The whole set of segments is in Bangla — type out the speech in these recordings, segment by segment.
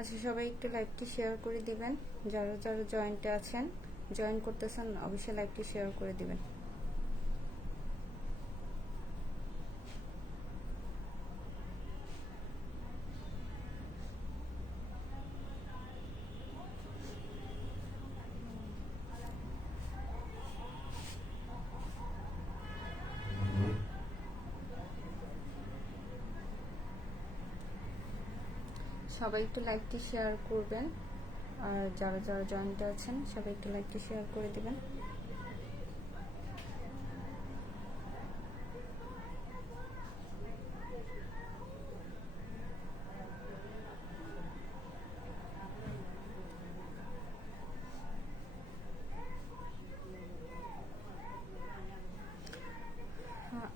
আচ্ছা, সবাই একটু লাইভটি শেয়ার করে দিবেন। যারা যারা জয়েন্টে আছেন, জয়েন করতেছেন, অবশ্যই লাইভটি শেয়ার করে দিবেন। সবাই একটু লাইভটি শেয়ার করবেন, আর যারা যারা জয়েন্টে আছেন সবাই একটু লাইভটি শেয়ার করে দিবেন।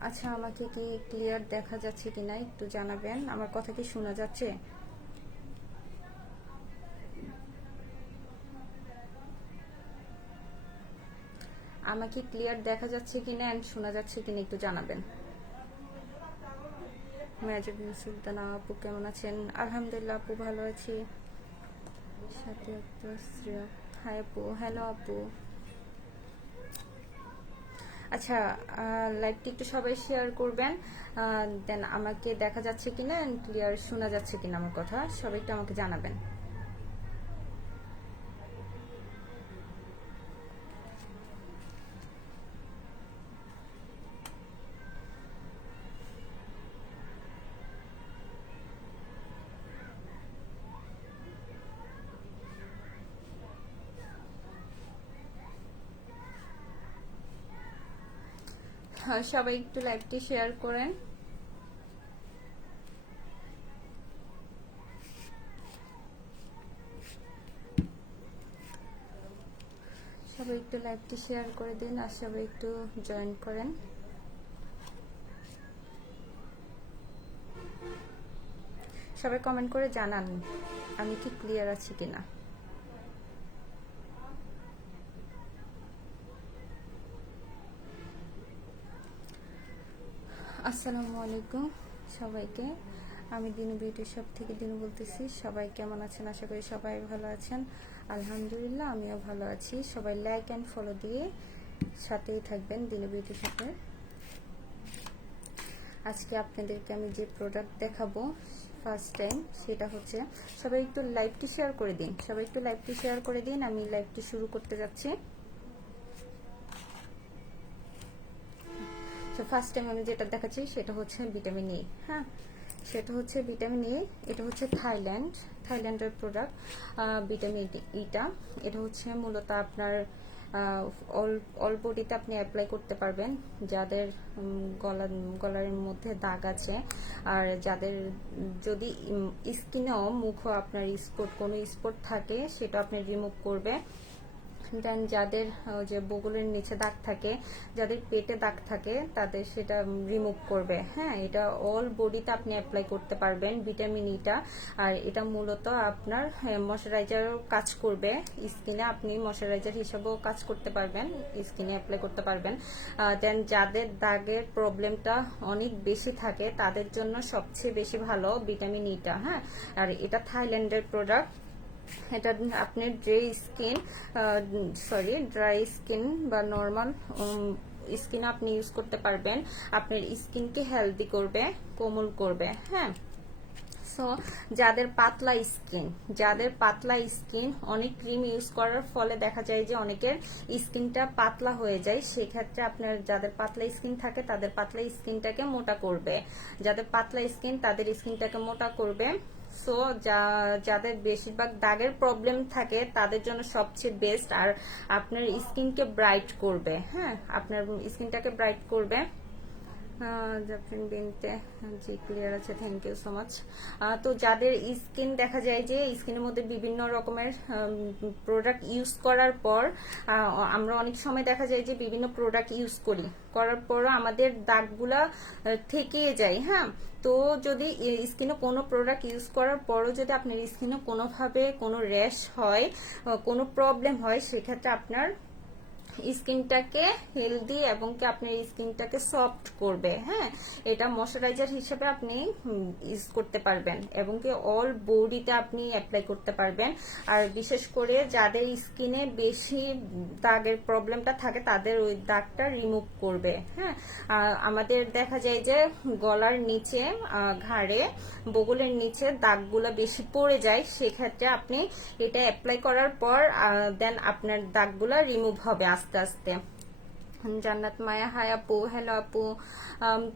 আচ্ছা, আমাকে কি ক্লিয়ার দেখা যাচ্ছে কিনা একটু জানাবেন। আমার কথা কি শোনা যাচ্ছে? আমাকে ক্লিয়ার দেখা যাচ্ছে কিনা এন্ড শোনা যাচ্ছে কিনা একটু জানাবেন। মেজুদ্দিন সুলতানা আপু কেমন আছেন? আলহামদুলিল্লাহ আপু, ভালো আছি। সাথে শ্রেয়া, হাই আপু। হ্যালো আপু। আচ্ছা, লাইভটি একটু সবাই শেয়ার করবেন। দেন আমাকে দেখা যাচ্ছে কিনা এন্ড ক্লিয়ার শোনা যাচ্ছে কিনা আমার কথা সবাই একটু আমাকে জানাবেন। সবাই একটু লাইভটি শেয়ার করেন। সবাই একটু লাইভটি শেয়ার করে দিন, আর সবাই একটু জয়েন করেন। সবাই কমেন্ট করে জানান আমি কি ক্লিয়ার আছি কিনা। আসসালামু আলাইকুম সবাইকে। আমি দিনু বিউটি শপ থেকে দিনু বলতেছি। সবাই কেমন আছেন? আশা করি সবাই ভালো আছেন। আলহামদুলিল্লাহ আমিও ভালো আছি। সবাই লাইক অ্যান্ড ফলো দিয়ে সাথেই থাকবেন দিনু বিউটি শপে। আজকে আপনাদেরকে আমি যে প্রোডাক্ট দেখাবো ফার্স্ট টাইম, সেটা হচ্ছে, সবাই একটু লাইভটি শেয়ার করে দিন। সবাই একটু লাইভটি শেয়ার করে দিন। আমি লাইভটি শুরু করতে যাচ্ছি। তো ফার্স্ট টাইম আমি যেটা দেখাচ্ছি সেটা হচ্ছে ভিটামিন ই। হ্যাঁ, সেটা হচ্ছে ভিটামিন ই। এটা হচ্ছে থাইল্যান্ডের প্রোডাক্ট। ভিটামিন ইটা এটা হচ্ছে মূলত আপনার অল বডিতে আপনি অ্যাপ্লাই করতে পারবেন। যাদের গলার মধ্যে দাগ আছে, আর যাদের যদি স্কিনেও মুখও আপনার কোনো স্পট থাকে, সেটা আপনি রিমুভ করবে। দেন যাদের যে বগলের নিচে দাগ থাকে, যাদের পেটে দাগ থাকে, তাদের সেটা রিমুভ করবে। হ্যাঁ, এটা অল বডিতে আপনি অ্যাপ্লাই করতে পারবেন ভিটামিন ইটা। আর এটা মূলত আপনার ময়শ্চারাইজারও কাজ করবে স্কিনে। আপনি ময়শ্চারাইজার হিসাবেও কাজ করতে পারবেন, স্কিনে অ্যাপ্লাই করতে পারবেন। দেন যাদের দাগের প্রবলেমটা অনেক বেশি থাকে, তাদের জন্য সবচেয়ে বেশি ভালো ভিটামিন ইটা। হ্যাঁ, আর এটা থাইল্যান্ডের প্রোডাক্ট। এটা আপনার ড্রাই স্কিন বা নর্মাল স্কিন আপনি ইউজ করতে পারবেন। আপনার স্কিনকে হেলদি করবে, কোমল করবে। হ্যাঁ, সো যাদের পাতলা স্কিন অনেক ক্রিম ইউজ করার ফলে দেখা যায় যে অনেকের স্কিনটা পাতলা হয়ে যায়। সেক্ষেত্রে আপনার যাদের পাতলা স্কিন থাকে, তাদের পাতলা স্কিনটাকে মোটা করবে। যাদের পাতলা স্কিন, তাদের স্কিনটাকে মোটা করবে। সো যাদের বেশিরভাগ দাগের প্রবলেম থাকে, তাদের জন্য সবচেয়ে বেস্ট। আর আপনার স্কিনকে ব্রাইট করবে। হ্যাঁ, আপনার স্কিনটাকে ব্রাইট করবে। জাফরিন বিনতে, জি ক্লিয়ার আছে, থ্যাংক ইউ সো মাচ। তো যাদের স্কিন দেখা যায় যে স্কিনের মধ্যে বিভিন্ন রকমের প্রোডাক্ট ইউজ করার পর, আমরা অনেক সময় দেখা যায় যে বিভিন্ন প্রোডাক্ট ইউজ করার পরও আমাদের দাগগুলা থেকে যায়। হ্যাঁ, তো যদি স্কিনে কোনো প্রোডাক্ট ইউজ করার পরও যদি আপনার স্কিনে কোনোভাবে কোনো র্যাশ হয়, কোনো প্রবলেম হয়, সেক্ষেত্রে আপনার স্কিনটাকে হেলদি এবং কি আপনার স্কিনটাকে সফট করবে। হ্যাঁ, এটা ময়শ্চারাইজার হিসেবে আপনি ইউজ করতে পারবেন এবং কি অল বডিতে আপনি অ্যাপ্লাই করতে পারবেন। আর বিশেষ করে যাদের স্কিনে বেশি দাগের প্রবলেমটা থাকে তাদের ওই দাগটা রিমুভ করবে। হ্যাঁ, আমাদের দেখা যায় যে গলার নিচে, ঘাড়ে, বগলের নিচে দাগগুলো বেশি পড়ে যায়, সেক্ষেত্রে আপনি এটা অ্যাপ্লাই করার পর দেন আপনার দাগগুলো রিমুভ হবে আস্তে আস্তে। জান্নাত মায়া, হাই আপু, হ্যালো আপু।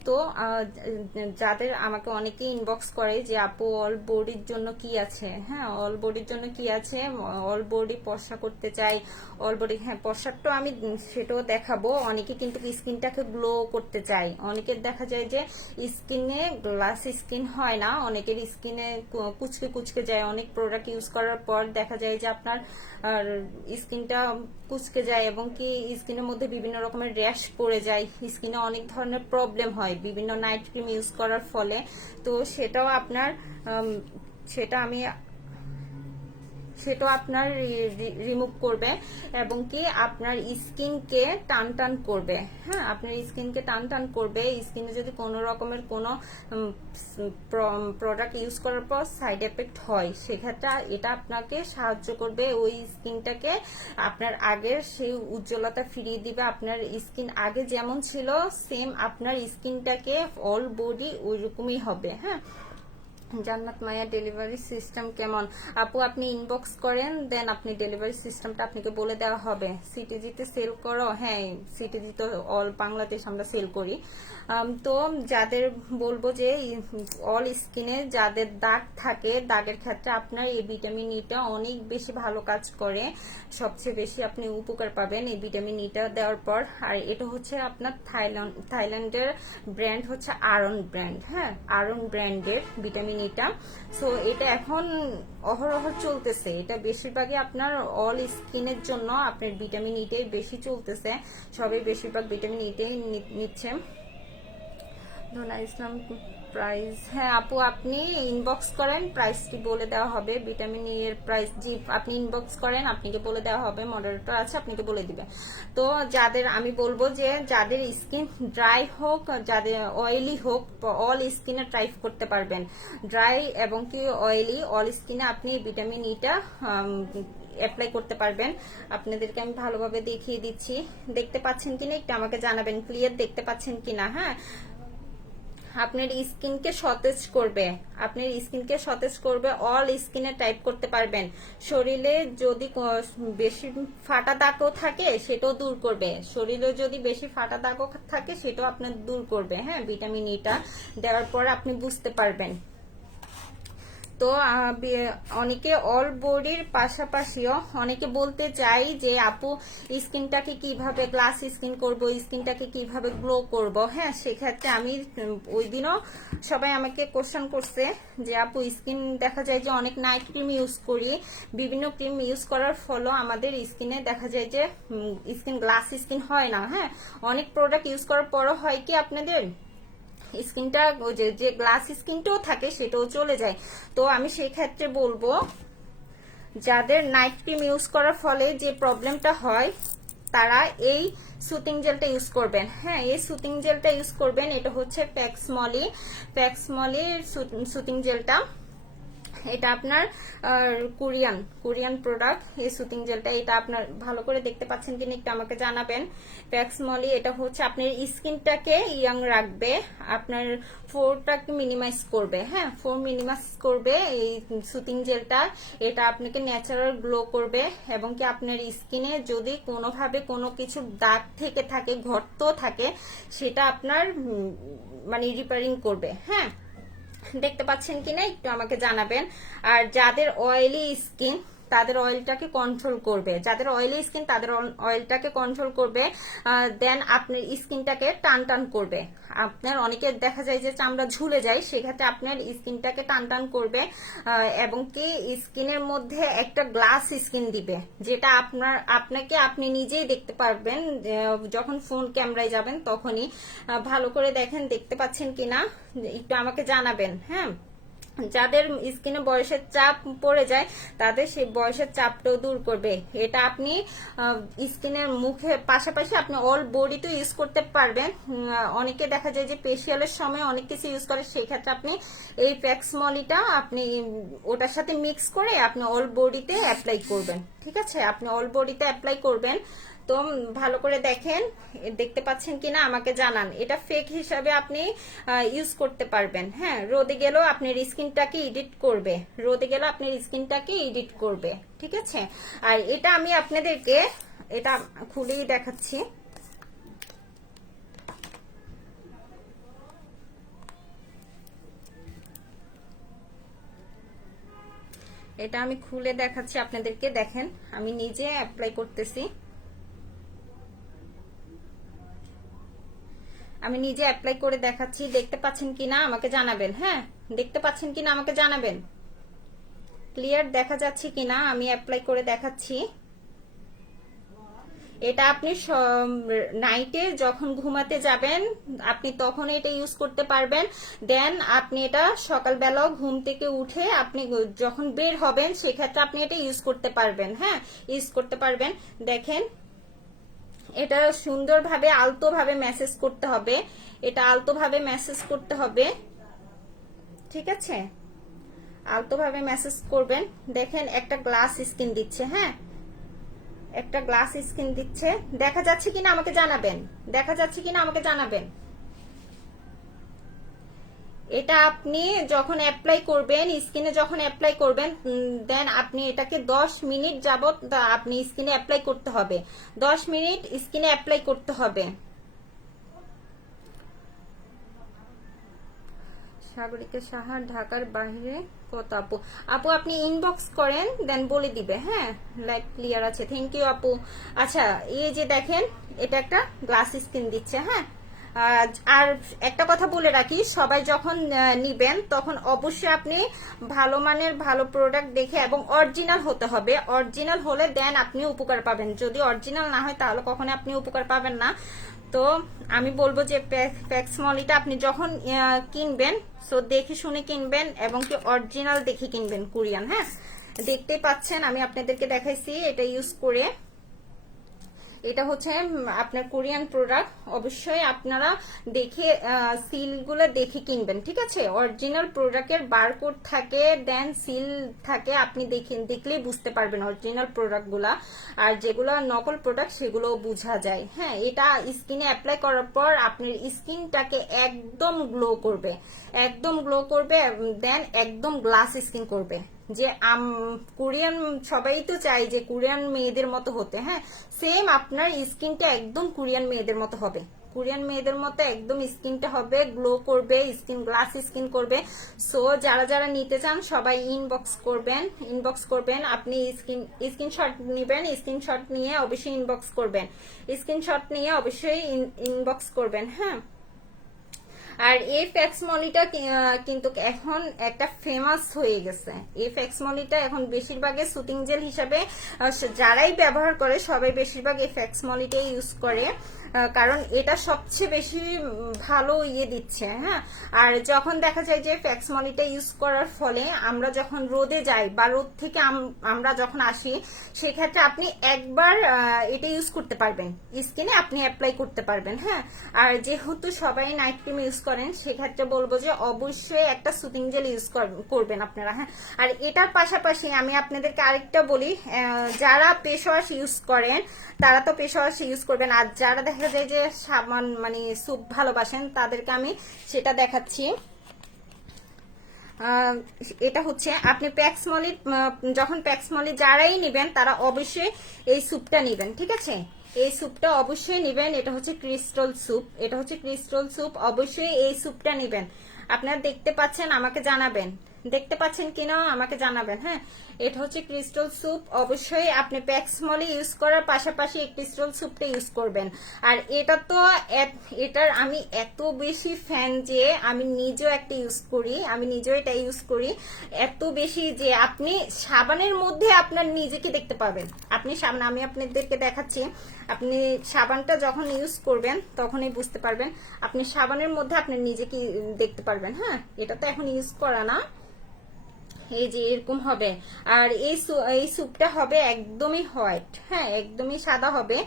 তো যাদের আমাকে অনেকেই ইনবক্স করে যে আপু অল বডির জন্য কি আছে। হ্যাঁ, অল বডির জন্য কি আছে, অল বডি পশা করতে চাই, অল বডি, হ্যাঁ পশারটা আমি সেটাও দেখাবো। অনেকে কিন্তু স্কিনটাকে গ্লো করতে চাই, অনেকের দেখা যায় যে স্কিনে গ্লাস স্কিন হয় না, অনেকের স্কিনে কুচকে কুচকে যায়, অনেক প্রোডাক্ট ইউজ করার পর দেখা যায় যে আপনার স্কিনটা কুচকে যায় এবং কি স্কিনের মধ্যে বিভিন্ন রকমের র্যাশ পড়ে যায়, স্কিনে অনেক ধরনের প্রবলেম হয় বিভিন্ন নাইট ক্রিম ইউজ করার ফলে। তো সেটাও আপনার সেটাও আপনার রিমুভ করবে এবং কি আপনার স্কিনকে টান টান করবে। হ্যাঁ, আপনার স্কিনকে টান টান করবে। স্কিনে যদি কোনো রকমের কোনো প্রোডাক্ট ইউজ করার পর সাইড এফেক্ট হয়, সেক্ষেত্রে এটা আপনাকে সাহায্য করবে ওই স্কিনটাকে আপনার আগের সেই উজ্জ্বলতা ফিরিয়ে দিবে। আপনার স্কিন আগে যেমন ছিল সেম আপনার স্কিনটাকে অল বডি ওই রকমই হবে। হ্যাঁ, জান্নাত মায়া, ডেলিভারি সিস্টেম কেমন? আপু আপনি ইনবক্স করেন, দেন আপনি ডেলিভারি সিস্টেমটা আপনাকে বলে দেওয়া হবে। সিটিজিতে সেল করো? হ্যাঁ, সিটিজি তো অল বাংলাদেশ আমরা সেল করি। তো যাদের বলবো যে অল স্কিনে যাদের দাগ থাকে, দাগের ক্ষেত্রে আপনার এই ভিটামিন ইটা অনেক বেশি ভালো কাজ করে, সবচেয়ে বেশি আপনি উপকার পাবেন এই ভিটামিন ইটা দেওয়ার পর। আর এটা হচ্ছে আপনার থাইল্যান্ডের ব্র্যান্ড হচ্ছে আরন ব্র্যান্ড। হ্যাঁ, আরন ব্র্যান্ডের ভিটামিন ইটা। সো এটা এখন অহরহ চলতেছে, এটা বেশিরভাগই আপনার অল স্কিনের জন্য আপনার ভিটামিন ইটাই বেশি চলতেছে, সবাই বেশিরভাগ ভিটামিন ইটাই নিচ্ছে। ধনা ইসলাম, প্রাইস? হ্যাঁ আপু আপনি ইনবক্স করেন, প্রাইসটি বলে দেওয়া হবে। ভিটামিন ই এর প্রাইস, জি আপনি ইনবক্স করেন, আপনাকে বলে দেওয়া হবে, মডারেটর আছে আপনাকে বলে দিবে। তো যাদের আমি বলবো যে যাদের স্কিন ড্রাই হোক, যাদের অয়েলি হোক, অল স্কিনে ট্রাই করতে পারবেন। ড্রাই এবং কি অয়েলি অল স্কিনে আপনি ভিটামিন ইটা অ্যাপ্লাই করতে পারবেন। আপনাদেরকে আমি ভালোভাবে দেখিয়ে দিচ্ছি, দেখতে পাচ্ছেন কিনা একটু আমাকে জানাবেন, ক্লিয়ার দেখতে পাচ্ছেন কিনা। হ্যাঁ, আপনার স্কিনকে সতেজ করবে, আপনার স্কিনকে সতেজ করবে, অল স্কিনে টাইপ করতে পারবেন। শরীরে যদি বেশি ফাটা দাগও থাকে সেটাও দূর করবে, শরীরে যদি বেশি ফাটা দাগও থাকে সেটাও আপনার দূর করবে। হ্যাঁ, ভিটামিন ইটা দেওয়ার পর আপনি বুঝতে পারবেন। তো অনেকে অল বডির পাশাপাশিও অনেকে বলতে চাই যে আপু স্কিনটাকে কিভাবে গ্লাস স্কিন করব, স্কিনটাকে কিভাবে গ্লো করব। হ্যাঁ, সেক্ষেত্রে আমি ওই দিনও সবাই আমাকে কোশ্চেন করছে যে আপু স্কিন দেখা যায় যে অনেক নাইট ক্রিম ইউজ করি, বিভিন্ন ক্রিম ইউজ করার ফলে আমাদের স্কিনে দেখা যায় যে স্কিন গ্লাস স্কিন হয় না। হ্যাঁ, অনেক প্রোডাক্ট ইউজ করার পরও হয় কি আপনাদের স্কিনটা যে গ্লাস স্কিনটাও থাকে সেটাও চলে যায়। তো আমি সেই ক্ষেত্রে বলবো যাদের নাইট ক্রিম ইউজ করার ফলে যে প্রবলেমটা হয় তারা এই সুতিং জেলটা ইউজ করবেন। হ্যাঁ, এই সুতিং জেলটা ইউজ করবেন। এটা হচ্ছে প্যাক্সমলির সুতিং জেলটা, এটা আপনার কোরিয়ান প্রোডাক্ট। এই সুতিং জেলটা এটা আপনার ভালো করে দেখতে পাচ্ছেন কিনা একটু আমাকে জানাবেন। প্যাক্সমলি এটা হচ্ছে আপনার স্কিনটাকে ইয়াং রাখবে, আপনার ফোরটাকে মিনিমাইজ করবে। হ্যাঁ, ফোর মিনিমাইজ করবে এই সুতিং জেলটা। এটা আপনাকে ন্যাচারাল গ্লো করবে এবং কি আপনার স্কিনে যদি কোনোভাবে কোনো কিছু দাগ থেকে থাকে, ঘর্ত থাকে, সেটা আপনার মানে রিপেয়ারিং করবে। হ্যাঁ, দেখতে পাচ্ছেন কিনা একটু আমাকে জানাবেন। আর যাদের অয়েলি স্কিন তাদের অয়েলটাকে কন্ট্রোল করবে, যাদের অয়েলি স্কিন তাদের অয়েলটাকে কন্ট্রোল করবে, দেন আপনার স্কিনটাকে টান টান করবে। আপনার অনেকের দেখা যায় যে চামড়া ঝুলে যায়, সেক্ষেত্রে আপনার স্কিনটাকে টান টান করবে এবং কি স্কিনের মধ্যে একটা গ্লাস স্কিন দিবে, যেটা আপনাকে আপনি নিজেই দেখতে পারবেন যখন ফোন ক্যামেরায় যাবেন তখনই। ভালো করে দেখেন, দেখতে পাচ্ছেন কিনা একটু আমাকে জানাবেন। হ্যাঁ, যাদের স্কিনে বয়সের চাপ পড়ে যায় তাদের সেই বয়সের চাপটাও দূর করবে। এটা আপনি স্কিনের মুখে পাশাপাশি আপনি অল বডিতে ইউজ করতে পারবেন। অনেকে দেখা যায় যে ফেসিয়ালের সময় অনেক কিছু ইউজ করে, সেই ক্ষেত্রে আপনি এই প্যাক্স মলিটা আপনি ওটার সাথে মিক্স করে আপনি অল বডিতে অ্যাপ্লাই করবেন। ঠিক আছে, আপনি অল বডিতে অ্যাপ্লাই করবেন। তো ভালো করে দেখেন, দেখতে পাচ্ছেন কিনা আমাকে জানান। এটা ফেক হিসাবে আপনি ইউজ করতে পারবেন। হ্যাঁ, রোদে গেলেও আপনার স্কিনটাকে এডিট করবে, রোদে গেলেও আপনার স্কিনটাকে এডিট করবে। ঠিক আছে, আর এটা আমি আপনাদেরকে এটা খুলেই দেখাচ্ছি। এটা আমি খুলে দেখাচ্ছি আপনাদেরকে, দেখেন আমি নিজে অ্যাপ্লাই করতেছি, আমি নিজে অ্যাপ্লাই করে দেখাচ্ছি। দেখতে পাচ্ছেন কিনা আমাকে জানাবেন। হ্যাঁ, দেখতে পাচ্ছেন কিনা আমাকে জানাবেন। ক্লিয়ার দেখা যাচ্ছে কিনা আমি অ্যাপ্লাই করে দেখাচ্ছি। এটা আপনি নাইটে যখন ঘুমাতে যাবেন আপনি তখন এটা ইউজ করতে পারবেন। দেন আপনি এটা সকালবেলাও ঘুম থেকে উঠে আপনি যখন বের হবেন সেক্ষেত্রে আপনি এটা ইউজ করতে পারবেন। হ্যাঁ, ইউজ করতে পারবেন। দেখেন, এটা সুন্দরভাবে আলতোভাবে ম্যাসেজ করতে হবে, এটা আলতোভাবে ম্যাসেজ করতে হবে। ঠিক আছে, আলতোভাবে ম্যাসেজ করবেন। দেখেন একটা গ্লাস স্কিন দিচ্ছে। হ্যাঁ, একটা গ্লাস স্কিন দিচ্ছে। দেখা যাচ্ছে কিনা আমাকে জানাবেন, দেখা যাচ্ছে কিনা আমাকে জানাবেন। এটা আপনি যখন অ্যাপ্লাই করবেন, স্কিনে যখন অ্যাপ্লাই করবেন, দেন আপনি এটাকে 10 মিনিট যাবত আপনি স্কিনে অ্যাপ্লাই করতে হবে। 10 মিনিট স্কিনে অ্যাপ্লাই করতে হবে। সাগরিকা সাহা, ঢাকার বাইরে কত আপু? আপু আপনি ইনবক্স করেন, দেন বলে দিবে। হ্যাঁ, লাইভ ক্লিয়ার আছে, থ্যাংক ইউ আপু। আচ্ছা, এই যে দেখেন এটা একটা গ্লাস স্কিন দিচ্ছে। হ্যাঁ, আর একটা কথা বলে রাখি, সবাই যখন নিবেন তখন অবশ্যই আপনি ভালো মানের ভালো প্রোডাক্ট দেখে এবং অরিজিনাল হতে হবে। অরিজিনাল হলে দেন আপনি উপকার পাবেন, যদি অরিজিনাল না হয় তাহলে কখনো আপনি উপকার পাবেন না। তো আমি বলবো যে প্যাক্স মলিটা আপনি যখন কিনবেন সো দেখে শুনে কিনবেন এবং কি অরিজিনাল দেখে কিনবেন, কোরিয়ান। হ্যাঁ, দেখতেই পাচ্ছেন আমি আপনাদেরকে দেখাইছি এটা ইউজ করে। এটা হচ্ছে আপনার কোরিয়ান প্রোডাক্ট, অবশ্যই আপনারা দেখে সিলগুলো দেখে কিনবেন। ঠিক আছে, অরিজিনাল প্রোডাক্টের বারকোড থাকে, দেন সিল থাকে, আপনি দেখলেই বুঝতে পারবেন অরিজিনাল প্রোডাক্টগুলা। আর যেগুলো নকল প্রোডাক্ট সেগুলো বোঝা যায়। হ্যাঁ, এটা স্কিনে অ্যাপ্লাই করার পর আপনার স্কিনটাকে একদম গ্লো করবে, একদম গ্লো করবে, দেন একদম গ্লাস স্কিন করবে। যে কোরিয়ান সবাই তো চাই যে কোরিয়ান মেয়েদের মতো হতে। হ্যাঁ, সেম আপনার স্কিনটা একদম কোরিয়ান মেয়েদের মতো হবে, কোরিয়ান মেয়েদের মতো একদম স্কিনটা হবে, গ্লো করবে, স্কিন গ্লাস স্কিন করবে। সো যারা যারা নিতে চান সবাই ইনবক্স করবেন, ইনবক্স করবেন। আপনি স্ক্রিনশট নেবেন, স্ক্রিনশট নিয়ে অবশ্যই ইনবক্স করবেন, স্ক্রিনশট নিয়ে অবশ্যই ইনবক্স করবেন। হ্যাঁ, আর এই ফ্যাক্স মলিটা কিন্তু এখন একটা ফেমাস হয়ে গেছে। এই ফ্যাক্স মলিটা এখন বেশিরভাগই সুতিং জেল হিসাবে যারাই ব্যবহার করে সবাই বেশিরভাগ এই ফ্যাক্স মলিটাই ইউজ করে, কারণ এটা সবচেয়ে বেশি ভালো ইয়ে দিচ্ছে। হ্যাঁ, আর যখন দেখা যায় যে ফ্যাক্স মলিটা ইউজ করার ফলে আমরা যখন রোদে যাই বা রোদ থেকে আমরা যখন আসি সেক্ষেত্রে আপনি একবার এটা ইউজ করতে পারবেন, স্কিনে আপনি অ্যাপ্লাই করতে পারবেন। হ্যাঁ, আর যেহেতু সবাই নাইট ক্রিম ইউজ করেন সেক্ষেত্রে বলবো যে অবশ্যই একটা সুতিং জেল ইউজ করবেন আপনারা। হ্যাঁ, আর এটার পাশাপাশি আমি আপনাদেরকে আরেকটা বলি, যারা ফেস ওয়াশ ইউজ করেন তারা তো ফেস ওয়াশ ইউজ করবেন, আর যারা দেখা যায় যে সাবান মানে স্যুপ ভালোবাসেন তাদেরকে আমি সেটা দেখাচ্ছি। এটা হচ্ছে আপনি প্যাক্সমলি, যখন প্যাক্সমলি যারাই নেবেন তারা অবশ্যই এই স্যুপটা নেবেন। ঠিক আছে, এই স্যুপটা অবশ্যই নেবেন। এটা হচ্ছে ক্রিস্টাল স্যুপ, এটা হচ্ছে ক্রিস্টাল স্যুপ, অবশ্যই এই স্যুপটা নেবেন। আপনারা দেখতে পাচ্ছেন আমাকে জানাবেন, দেখতে পাচ্ছেন কিনা আমাকে জানাবেন। হ্যাঁ, এটা হচ্ছে ক্রিস্টাল স্যুপ, অবশ্যই আপনি প্যাক্সমলি ইউজ করার পাশাপাশি এই ক্রিস্টাল স্যুপটা ইউজ করবেন। আর এটা তো এটার আমি এত বেশি ফ্যান যে আমি নিজেও একটা ইউজ করি, আমি নিজেও এটা ইউজ করি এত বেশি যে আপনি সাবানের মধ্যে আপনার নিজেকে দেখতে পাবেন। আপনি সাবান, আমি আপনাদেরকে দেখাচ্ছি, আপনি সাবানটা যখন ইউজ করবেন তখনই বুঝতে পারবেন, আপনি সাবানের মধ্যে আপনি নিজেকে দেখতে পারবেন। হ্যাঁ, এটা তো এখন ইউজ করা না, এই যে এরকম হবে। আর এই স্যুপটা হবে একদমই হোয়াইট, হ্যাঁ একদমই সাদা হবে।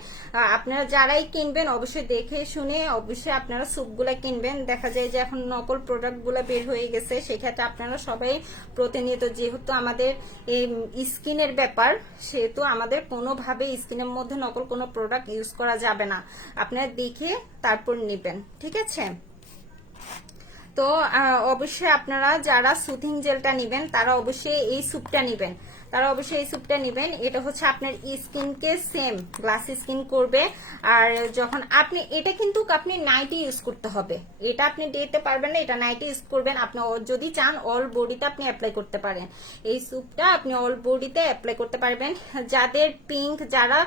আপনারা যারাই কিনবেন অবশ্যই দেখে শুনে অবশ্যই আপনারা স্যুপগুলো কিনবেন। দেখা যায় যে এখন নকল প্রোডাক্টগুলো বের হয়ে গেছে, সেক্ষেত্রে আপনারা সবাই প্রতিনিয়ত, যেহেতু আমাদের এই স্কিনের ব্যাপার, সেহেতু আমাদের কোনোভাবে স্কিনের মধ্যে নকল কোনো প্রোডাক্ট ইউজ করা যাবে না। আপনারা দেখে তারপর নেবেন, ঠিক আছে। তো অবশ্যই আপনারা যারা সুথিং জেলটা নেবেন তারা অবশ্যই এই স্যুপটা নেবেন, এটা হচ্ছে আপনার স্কিনকে সেম গ্লাস স্কিন করবে। আর যখন আপনি এটা কিন্তু আপনি নাইটে ইউজ করতে হবে, এটা আপনি ডেতে পারবেন না, এটা নাইটে ইউজ করবেন। আপনি যদি চান অল বডিতে আপনি অ্যাপ্লাই করতে পারেন, এই স্যুপটা আপনি অল বডিতে অ্যাপ্লাই করতে পারবেন। যাদের পিঙ্ক, যারা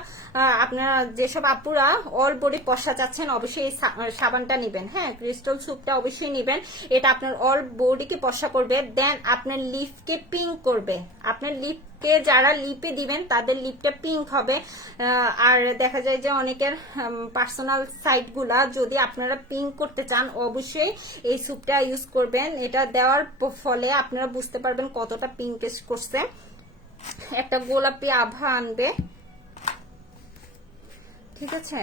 আপনারা যেসব আপুরা অল বডি পশা চাচ্ছেন অবশ্যই এই সাবানটা নেবেন, হ্যাঁ ক্রিস্টাল স্যুপটা অবশ্যই নেবেন। এটা আপনার অল বডিকে পশা করবে, দেন আপনার লিপকে পিঙ্ক করবে। আপনার লিপকে যারা লিপে দিবেন তাদের লিপটা পিঙ্ক হবে। আর দেখা যায় যে অনেকের পার্সোনাল সাইটগুলা যদি আপনারা পিঙ্ক করতে চান অবশ্যই এই স্যুপটা ইউজ করবেন। এটা দেওয়ার ফলে আপনারা বুঝতে পারবেন কতটা পিঙ্কেশ করছে, একটা গোলাপি আভা আনবে, ঠিক আছে।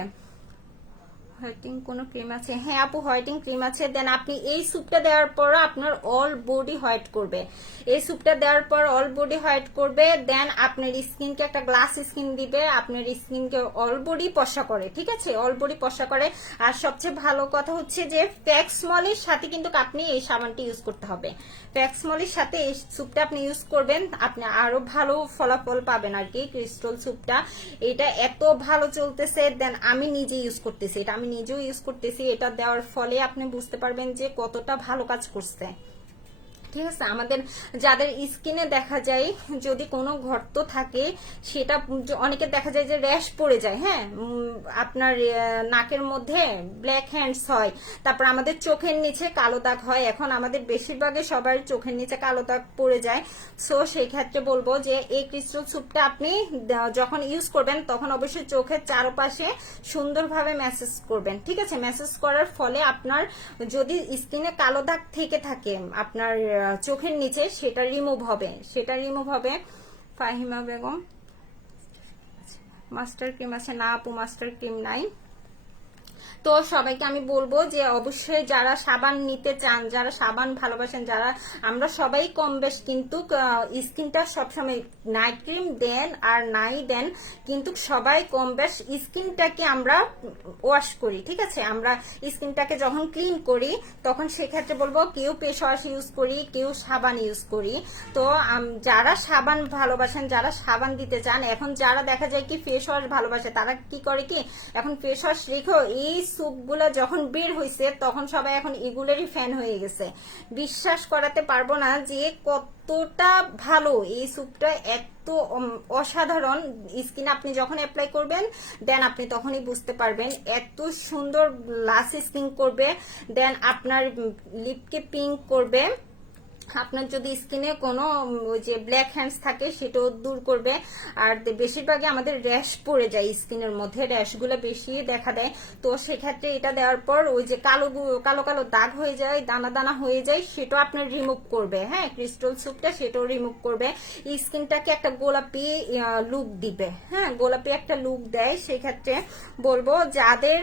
হোয়াইটিং কোনো ক্রিম আছে? হ্যাঁ আপু হোয়াইটিং ক্রিম আছে। দেন আপনি এই স্যুপটা দেওয়ার পর আপনার অল বডি হোয়াইট করবে, এই স্যুপটা দেওয়ার পর অল বডি হোয়াইট করবে। দেন আপনার স্কিনকে একটা গ্লাস স্কিন দিবে, আপনার স্কিনকে অল বডি পশা করে, ঠিক আছে, অল বডি পশা করে। আর সবচেয়ে ভালো কথা হচ্ছে যে প্যাক্সমলের সাথে কিন্তু আপনি এই সাবানটি ইউজ করতে হবে, প্যাক্সমলের সাথে এই স্যুপটা আপনি ইউজ করবেন, আপনি আরো ভালো ফলাফল পাবেন আর কি। ক্রিস্টাল স্যুপটা এটা এত ভালো চলতেছে, দেন আমি নিজে ইউজ করতেছি, এটা আমি নিজেও ইউজ করতেছি। এটা দেওয়ার ফলে আপনি বুঝতে পারবেন যে কতটা ভালো কাজ করছে, ঠিক আছে। আমাদের যাদের স্কিনে দেখা যায় যদি কোনো গর্ত থাকে, সেটা অনেকে দেখা যায় যে র্যাশ পড়ে যায়, হ্যাঁ আপনার নাকের মধ্যে ব্ল্যাক হ্যান্ডস হয়, তারপর আমাদের চোখের নিচে কালো দাগ হয়। এখন আমাদের বেশিরভাগে সবার চোখের নিচে কালো দাগ পড়ে যায়। সো সেই ক্ষেত্রে বলবো যে এই ক্রিস্টাল স্যুপটা আপনি যখন ইউজ করবেন তখন অবশ্যই চোখের চারপাশে সুন্দরভাবে ম্যাসেজ করবেন, ঠিক আছে। ম্যাসেজ করার ফলে আপনার যদি স্কিনে কালো দাগ থেকে থাকে আপনার চোখের নিচে, সেটা রিমুভ হবে। ফাহিমা বেগম মাস্টার ক্রিম আছে? না আপু মাস্টার ক্রিম নাই। তো সবাইকে আমি বলবো যে অবশ্যই যারা সাবান নিতে চান, যারা সাবান ভালোবাসেন, যারা আমরা সবাই কম বেশ কিন্তু স্কিনটা সবসময় নাইট ক্রিম দেন আর নাই দেন, কিন্তু সবাই কম বেশ স্কিনটাকে আমরা ওয়াশ করি, ঠিক আছে। আমরা স্কিনটাকে যখন ক্লিন করি তখন সেক্ষেত্রে বলবো কেউ ফেস ওয়াশ ইউজ করি, কেউ সাবান ইউজ করি। তো যারা সাবান ভালোবাসেন, যারা সাবান দিতে চান, এখন যারা দেখা যায় কি ফেস ওয়াশ ভালোবাসে তারা কি করে কি এখন ফেস ওয়াশ রেখো এই স্যুপগুলো যখন বের হয়েছে তখন সবাই এখন এগুলোরই ফ্যান হয়ে গেছে। বিশ্বাস করাতে পারবো না যে কতটা ভালো এই স্যুপটা, এত অসাধারণ। স্কিন আপনি যখন অ্যাপ্লাই করবেন দেন আপনি তখনই বুঝতে পারবেন এত সুন্দর গ্লাস স্কিন করবে, দেন আপনার লিপকে পিঙ্ক করবে, আপনার যদি স্কিনে কোনো ওই যে ব্ল্যাক হ্যান্ডস থাকে সেটাও দূর করবে। আর বেশিরভাগই আমাদের র্যাশ পড়ে যায় স্কিনের মধ্যে, র্যাশগুলো বেশি দেখা দেয়। তো সেক্ষেত্রে এটা দেওয়ার পর ওই যে কালো কালো কালো দাগ হয়ে যায়, দানা দানা হয়ে যায়, সেটাও আপনার রিমুভ করবে, হ্যাঁ ক্রিস্টাল স্যুপটা সেটাও রিমুভ করবে। স্কিনটাকে একটা গোলাপি লুক দিবে, হ্যাঁ গোলাপি একটা লুক দেয়। সেক্ষেত্রে বলবো যাদের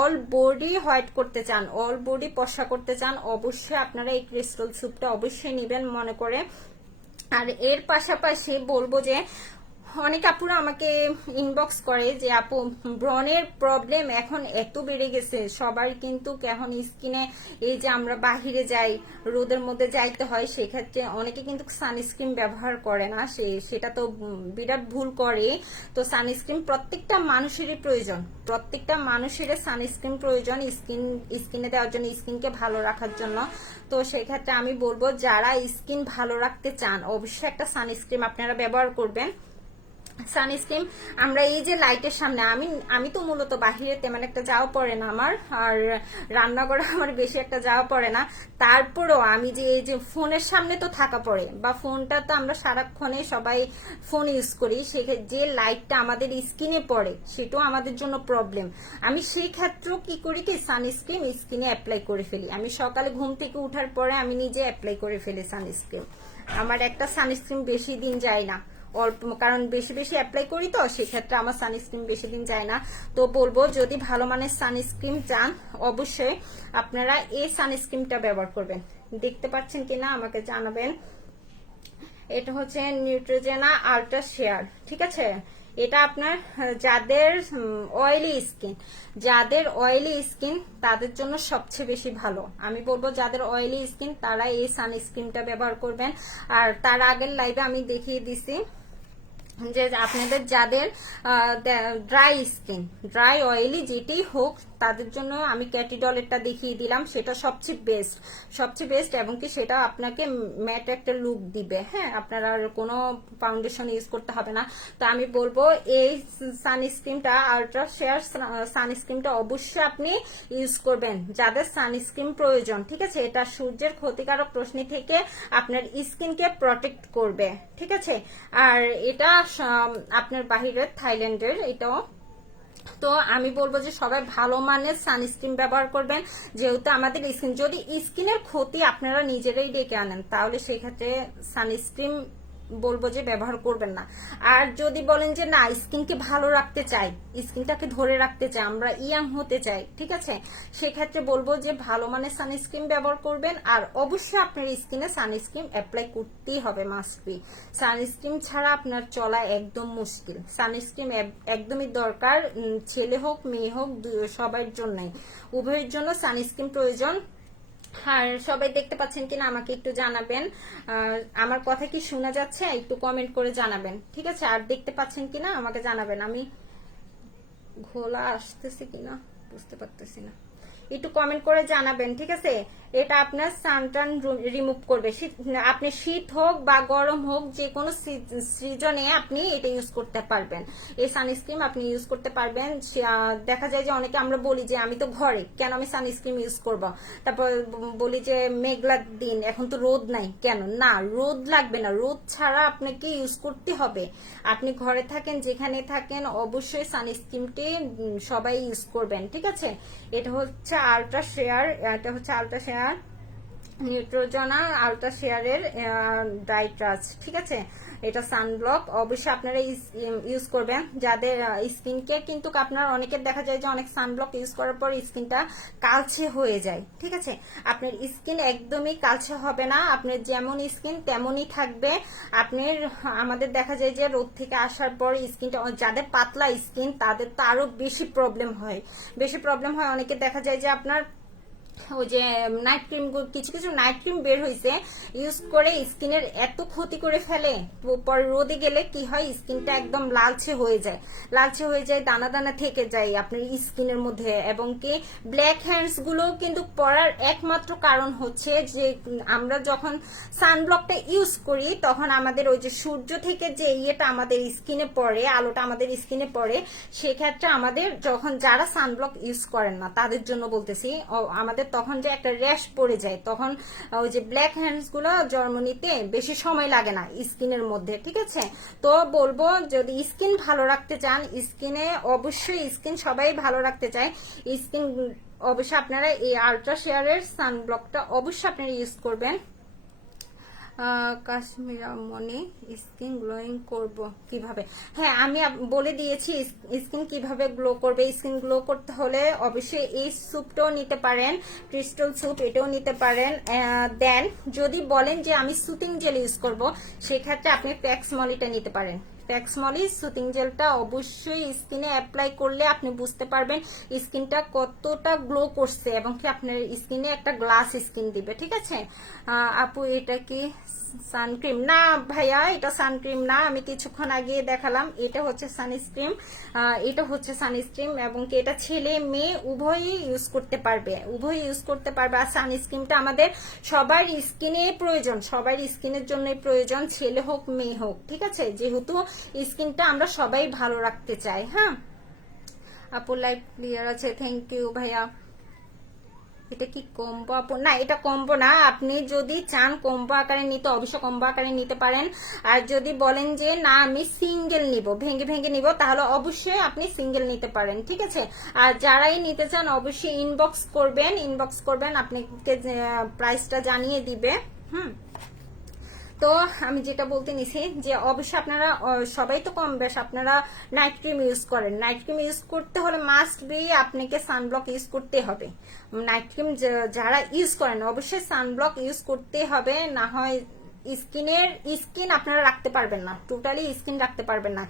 অল বডি হোয়াইট করতে চান, অল বডি পশা করতে চান, অবশ্যই আপনারা এই ক্রিস্টাল স্যুপটা অবশ্যই নেবেন মনে করে। আর এর পাশাপাশি বলবো যে অনেক আপুরা আমাকে ইনবক্স করে যে আপু ব্রণের প্রবলেম এখন এত বেড়ে গেছে সবার, কিন্তু এখন স্কিনে এই যে আমরা বাহিরে যাই, রোদের মধ্যে যাইতে হয়, সেক্ষেত্রে অনেকে কিন্তু সানস্ক্রিন ব্যবহার করে না, সেটা তো বিরাট ভুল করে। তো সানস্ক্রিন প্রত্যেকটা মানুষেরই প্রয়োজন, প্রত্যেকটা মানুষেরই সানস্ক্রিন প্রয়োজন স্কিনে দেওয়ার জন্য, স্কিনকে ভালো রাখার জন্য। তো সেক্ষেত্রে আমি বলবো যারা স্কিন ভালো রাখতে চান অবশ্যই একটা সানস্ক্রিন আপনারা ব্যবহার করবেন। সানস্ক্রিন আমরা এই যে লাইটের সামনে, আমি তো মূলত বাহিরে তেমন একটা যাওয়া পড়ে না আমার, আর রান্নাঘরে আমার বেশি একটা যাওয়া পড়ে না, তারপরেও আমি যে এই যে ফোনের সামনে তো থাকা পড়ে, বা ফোনটা তো আমরা সারাক্ষণে সবাই ফোন ইউজ করি, সে যে লাইটটা আমাদের স্কিনে পড়ে সেটাও আমাদের জন্য প্রবলেম। আমি সেই ক্ষেত্রেও কি করি কি সানস্ক্রিন স্কিনে অ্যাপ্লাই করে ফেলি, আমি সকালে ঘুম থেকে উঠার পরে আমি নিজে অ্যাপ্লাই করে ফেলি সানস্ক্রিন। আমার একটা সানস্ক্রিন বেশি দিন যায় না, অল্প, কারণ বেশি বেশি অ্যাপ্লাই করি তো সেক্ষেত্রে আমার সানস্ক্রিন বেশি দিন যায় না। তো বলবো যদি ভালো মানের সানস্ক্রিন চান অবশ্যই আপনারা এই সানস্ক্রিনটা ব্যবহার করবেন। দেখতে পাচ্ছেন কিনা আমাকে জানাবেন। এটা হচ্ছে নিউট্রোজেনা আলট্রা শেয়ার, ঠিক আছে। এটা আপনার যাদের অয়েলি স্কিন তাদের জন্য সবচেয়ে বেশি ভালো। আমি বলবো যাদের অয়েলি স্কিন তারা এই সানস্ক্রিনটা ব্যবহার করবেন। আর তার আগের লাইভে আমি দেখিয়ে দিছি যে আপনাদের যাদের ড্রাই স্কিন, ড্রাই অয়েলি যেটাই হোক তাদের জন্য আমি ক্যাটিডলেরটা দেখিয়ে দিলাম, সেটা সবচেয়ে বেস্ট এবং কি সেটা আপনাকে ম্যাট একটা লুক দিবে। হ্যাঁ, আপনার আর কোনো ফাউন্ডেশন ইউজ করতে হবে না। তো আমি বলবো এই সানস্ক্রিনটা আলট্রা শেয়ার সানস্ক্রিনটা অবশ্যই আপনি ইউজ করবেন যাদের সানস্ক্রিন প্রয়োজন, ঠিক আছে। এটা সূর্যের ক্ষতিকারক রশ্মি থেকে আপনার স্কিনকে প্রটেক্ট করবে, ঠিক আছে। আর এটা আপনার বাহিরের থাইল্যান্ডের এটাও। তো আমি বলবো যে সবাই ভালো মানের সানস্ক্রিন ব্যবহার করবেন, যেহেতু আমাদের স্কিন, যদি স্কিনের ক্ষতি আপনারা নিজেরাই ডেকে আনেন তাহলে সেক্ষেত্রে সানস্ক্রিন বলবো যে ব্যবহার করবেন না। আর যদি বলেন যে না স্কিনকে ভালো রাখতে চাই, স্কিনটাকে ধরে রাখতে চাই, আমরা ইয়াং হতে চাই, ঠিক আছে, সেক্ষেত্রে বলবো যে ভালো মানের সানস্ক্রিন ব্যবহার করবেন। আর অবশ্যই আপনার স্কিনে সানস্ক্রিন অ্যাপ্লাই করতেই হবে, মাস্ট বি। সানস্ক্রিন ছাড়া আপনার চলা একদম মুশকিল। সানস্ক্রিন একদমই দরকার, ছেলে হোক মেয়ে হোক সবার জন্যই, উভয়ের জন্য সানস্ক্রিন প্রয়োজন। আর সবাই দেখতে পাচ্ছেন কিনা আমাকে একটু জানাবেন। আমার কথা কি শোনা যাচ্ছে একটু কমেন্ট করে জানাবেন, ঠিক আছে। আর দেখতে পাচ্ছেন কিনা আমাকে জানাবেন। আমি ঘোলা আসতেছে কিনা বুঝতে পারতেছি না, একটু কমেন্ট করে জানাবেন, ঠিক আছে। এটা আপনার সানটান রিমুভ করবে। আপনি শীত হোক বা গরম হোক যে কোনো সিজনে আপনি এটা ইউজ করতে পারবেন। এই সানস্ক্রিন আপনি ইউজ করতে পারবেন। দেখা যায় যে অনেকে আমরা বলি যে আমি তো ঘরে, কেন আমি সানস্ক্রিন ইউজ করব। তারপর বলি যে মেঘলা দিন, এখন তো রোদ নাই, কেন না, রোদ লাগবে না, রোদ ছাড়া আপনাকে ইউজ করতে হবে। আপনি ঘরে থাকেন যেখানে থাকেন অবশ্যই সানস্ক্রিনটি সবাই ইউজ করবেন, ঠিক আছে। এটা হচ্ছে আলট্রা শেয়ার, এটা হচ্ছে আলট্রা শেয়ার নিউট্রোজেনা আলট্রা শেয়ারের ড্রাই টাচ, ঠিক আছে। এটা সানব্লক অবশ্যই আপনারা ইউজ করবেন যাদের স্কিনকে, কিন্তু আপনার অনেকের দেখা যায় যে অনেক সানব্লক ইউজ করার পর স্কিনটা কালচে হয়ে যায়, ঠিক আছে। আপনার স্কিন একদমই কালচে হবে না, আপনার যেমন স্কিন তেমনই থাকবে। আপনার আমাদের দেখা যায় যে রোদ থেকে আসার পর স্কিনটা, যাদের পাতলা স্কিন তাদের তো আরো বেশি প্রবলেম হয়। অনেকে দেখা যায় যে আপনার ওই যে নাইট ক্রিম, কিছু নাইট ক্রিম বের হয়েছে, ইউজ করে স্কিনের এত ক্ষতি করে ফেলে, পরে রোদে গেলে কি হয় স্কিনটা একদম লালচে হয়ে যায়, দানা দানা থেকে যায় আপনার স্কিনের মধ্যে। এবং কি ব্ল্যাক হ্যান্ডস গুলো কিন্তু পড়ার একমাত্র কারণ হচ্ছে যে আমরা যখন সানব্লকটা ইউজ করি তখন আমাদের ওই যে সূর্য থেকে যে ইয়েটা আমাদের স্কিনে পড়ে, আলোটা আমাদের স্কিনে পড়ে, সেক্ষেত্রে আমাদের যখন যারা সানব্লক ইউজ করেন না তাদের জন্য বলতেছি, আমাদের তখন যে একটা র্যাশ পড়ে যায়, তখন ওই যে ব্ল্যাক হ্যান্ডস গুলো জন্ম নিতে বেশি সময় লাগে না স্কিনের মধ্যে, ঠিক আছে। তো বলবো যদি স্কিন ভালো রাখতে চান, স্কিনে অবশ্যই স্কিন সবাই ভালো রাখতে চায়, স্কিন অবশ্যই আপনারা এই আলট্রা শেয়ারের সানব্লকটা অবশ্যই আপনারা ইউজ করবেন। কাশ্মীরা মনি স্কিন গ্লোয়িং করব কিভাবে? হ্যাঁ, আমি বলে দিয়েছি স্কিন কিভাবে গ্লো করবে। স্কিন গ্লো করতে হলে অবশ্যই এই স্যুপটাও নিতে পারেন, ক্রিস্টাল স্যুপ, এটাও নিতে পারেন। দেন যদি বলেন যে আমি সুতিং জেল ইউজ করব, সেক্ষেত্রে আপনি প্যাক্স মলিটা নিতে পারেন। প্যাক্সমলি সুতিং জেলটা অবশ্যই স্কিনে অ্যাপ্লাই করলে আপনি বুঝতে পারবেন স্কিনটা কতটা গ্লো করছে এবং কি আপনার স্কিনে একটা গ্লাস স্কিন দিবে, ঠিক আছে। আপু এটা কি সানক্রিম? না ভাইয়া, এটা সানক্রিম না, আমি কিছুক্ষণ আগে দেখালাম। এটা হচ্ছে সানস্ক্রিন, এবং কি এটা ছেলে মেয়ে উভয়ই ইউজ করতে পারবে, আর সানস্ক্রিনটা আমাদের সবার স্কিনে প্রয়োজন, সবার স্কিনের জন্যই প্রয়োজন, ছেলে হোক মেয়ে হোক, ঠিক আছে। যেহেতু স্কিনটা আমরা সবাই ভালো রাখতে চাই। হ্যাঁ আপু লাইভ ক্লিয়ার আছে, থ্যাংক ইউ ভাইয়া। এটা কি কম্বো আপু? না, এটা কম্বো না। আপনি যদি চান কম্বো আকারে নিতে অবশ্যই কম্বো আকারে নিতে পারেন। আর যদি বলেন যে না আমি সিঙ্গেল নিব, ভেঙে নিব, তাহলে অবশ্যই আপনি সিঙ্গেল নিতে পারেন, ঠিক আছে। আর যারাই নিতে চান অবশ্যই ইনবক্স করবেন, আপনাকে প্রাইসটা জানিয়ে দিবে। তো আমি যেটা বলতে নিছি যে অবশ্যই আপনারা সবাই তো কম বেশ আপনারা নাইট ক্রিম ইউজ করেন। নাইট ক্রিম ইউজ করতে হলে মাস্ট বি আপনাকে সানব্লক ইউজ করতে হবে। নাইট ক্রিম যারা ইউজ করেন অবশ্যই সানব্লক ইউজ করতে হবে, না হয় স্কিন আপনারা রাখতে পারবেন না, টোটালি স্কিন রাখতে পারবেন না।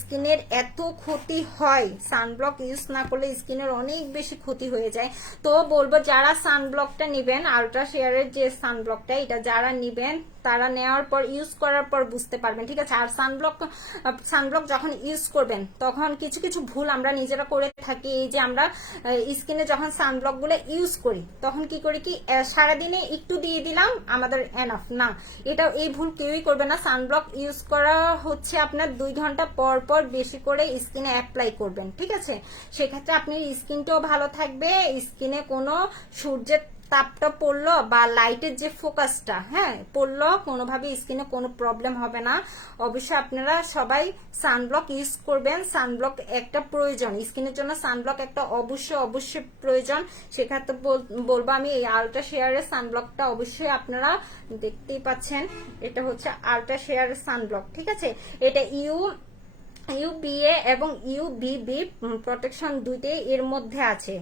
স্কিনের এত ক্ষতি হয়, সানব্লক ইউজ না করলে স্কিনের অনেক বেশি ক্ষতি হয়ে যায়। তো বলবো যারা সানব্লকটা নেবেন, আলট্রা শেয়ারের যে সানব্লকটা, এটা যারা নেবেন তারা নেওয়ার পর ইউজ করার পর বুঝতে পারবেন, ঠিক আছে। আর সানব্লক যখন ইউজ করবেন তখন কিছু কিছু ভুল আমরা নিজেরা করে থাকি। এই যে আমরা স্কিনে যখন সানব্লক গুলো ইউজ করি তখন কি করি কি সারাদিনে একটু দিয়ে দিলাম আমাদের এনাফ না, এটা এই ভুল কেউই করবে না। সানব্লক ইউজ করা হচ্ছে আপনার 2 ঘন্টা পর পর বেশি করে স্কিনে অ্যাপ্লাই করবেন, ঠিক আছে। সেক্ষেত্রে আপনার স্কিনটাও ভালো থাকবে, স্কিনে কোনো সূর্যের তাপটা পড়লো বা লাইটের যে ফোকাসটা পড়লো কোনোভাবে স্কিনে কোনো প্রবলেম হবে না। অবশ্যই আপনারা সবাই সানব্লক ইউজ করবেন। সানব্লক একটা প্রয়োজন স্কিনের জন্য, সানব্লক একটা অবশ্যই প্রয়োজন। সেক্ষেত্রে বলবো আমি এই আলট্রা শেয়ারের সানব্লকটা অবশ্যই আপনারা দেখতেই পাচ্ছেন, এটা হচ্ছে আলট্রা শেয়ারের সানব্লক, ঠিক আছে। এটা ইউবিএ এবং ইউভিবি প্রোটেকশন দুইটাই এর মধ্যে আছে,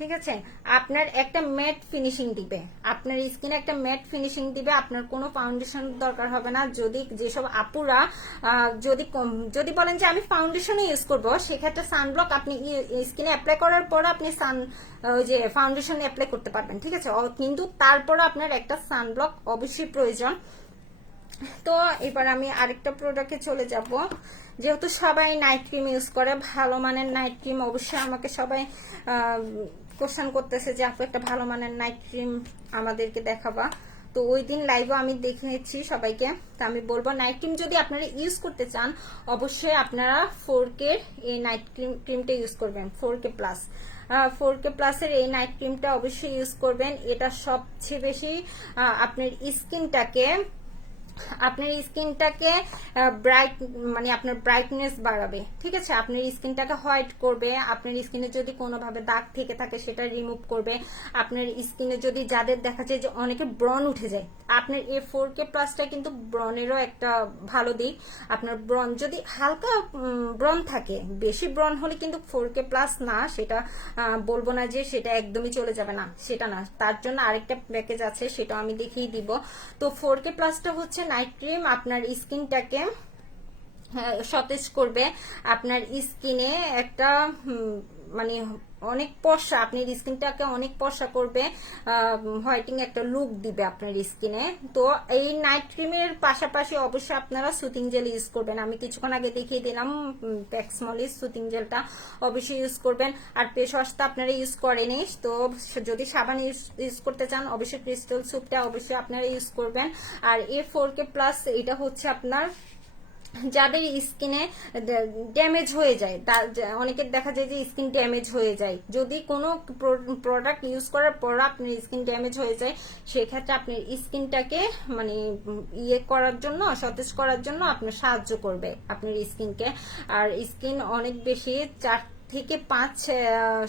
ঠিক আছে। আপনার একটা ম্যাট ফিনিশিং দিবে, আপনার স্কিনে একটা ম্যাট ফিনিশিং দিবে, আপনার কোনো ফাউন্ডেশন দরকার হবে না। যদি যেসব আপুরা যদি বলেন যে আমি ফাউন্ডেশন ইউজ করব, সেক্ষেত্রে সানব্লক আপনি স্কিনে অ্যাপ্লাই করার পর আপনি ওই যে ফাউন্ডেশন অ্যাপ্লাই করতে পারবেন, ঠিক আছে। কিন্তু তারপর আপনার একটা সানব্লক অবশ্যই প্রয়োজন। তো এবার আমি আরেকটা প্রোডাক্টে চলে যাব। যেহেতু সবাই নাইট ক্রিম ইউজ করে, ভালো মানের নাইট ক্রিম, অবশ্যই আমাকে সবাই কোশ্চেন করতেছে যে আপু একটা ভালো মানের নাইট ক্রিম আমাদেরকে দেখাবা। তো ওই দিন লাইভে আমি দেখিয়েছি সবাইকে। তো আমি বলবো নাইট ক্রিম যদি আপনারা ইউজ করতে চান অবশ্যই আপনারা 4K এই নাইট ক্রিমটা ইউজ করবেন। 4K প্লাস 4K প্লাসের এই নাইট ক্রিমটা অবশ্যই ইউজ করবেন। এটা সবচেয়ে বেশি আপনার স্কিনটাকে ব্রাইট মানে আপনার ব্রাইটনেস বাড়াবে, ঠিক আছে। আপনার স্কিনটাকে হোয়াইট করবে, আপনার স্কিনে যদি কোনোভাবে দাগ থেকে থাকে সেটা রিমুভ করবে। আপনার স্কিনে যদি যাদের দেখা যায় যে অনেকে ব্রণ উঠে যায়, আপনার এই 4K প্লাসটা কিন্তু ব্রণেরও একটা ভালো দিক। আপনার ব্রণ যদি হালকা ব্রণ থাকে, বেশি ব্রণ হলে কিন্তু 4K প্লাস না, সেটা বলবো না যে সেটা একদমই চলে যাবে না, সেটা না। তার জন্য আরেকটা প্যাকেজ আছে, সেটা আমি দেখিয়ে দিব। তো 4K প্লাসটা হচ্ছে নাইট ক্রিম, আপনার স্কিনটাকে সতেজ করবে, আপনার স্কিনে একটা মানে অনেক পশা, আপনার স্কিনটাকে অনেক পশা করবে, হোয়াইটিং একটা লুক দিবে আপনার স্কিনে। তো এই নাইট ক্রিমের পাশাপাশি অবশ্যই আপনারা সুতিং জেল ইউজ করবেন। আমি কিছুক্ষণ আগে দেখিয়ে দিলাম প্যাক্সমলির সুতিং জেলটা অবশ্যই ইউজ করবেন। আর ফেস ওয়াশটা আপনারা ইউজ করেনি, তো যদি সাবান ইউজ করতে চান অবশ্যই ক্রিস্টাল সুপটা অবশ্যই আপনারা ইউজ করবেন। আর এই 4K প্লাস এটা হচ্ছে আপনার যাদের স্কিনে ড্যামেজ হয়ে যায়, অনেকের দেখা যায় যে স্কিন ড্যামেজ হয়ে যায়, যদি কোনো প্রোডাক্ট ইউজ করার পর আপনার স্কিন ড্যামেজ হয়ে যায়, সেক্ষেত্রে আপনার স্কিনটাকে মানে করার জন্য, সতেজ করার জন্য আপনার সাহায্য করবে আপনার স্কিনকে। আর স্কিন অনেক বেশি 4 থেকে 5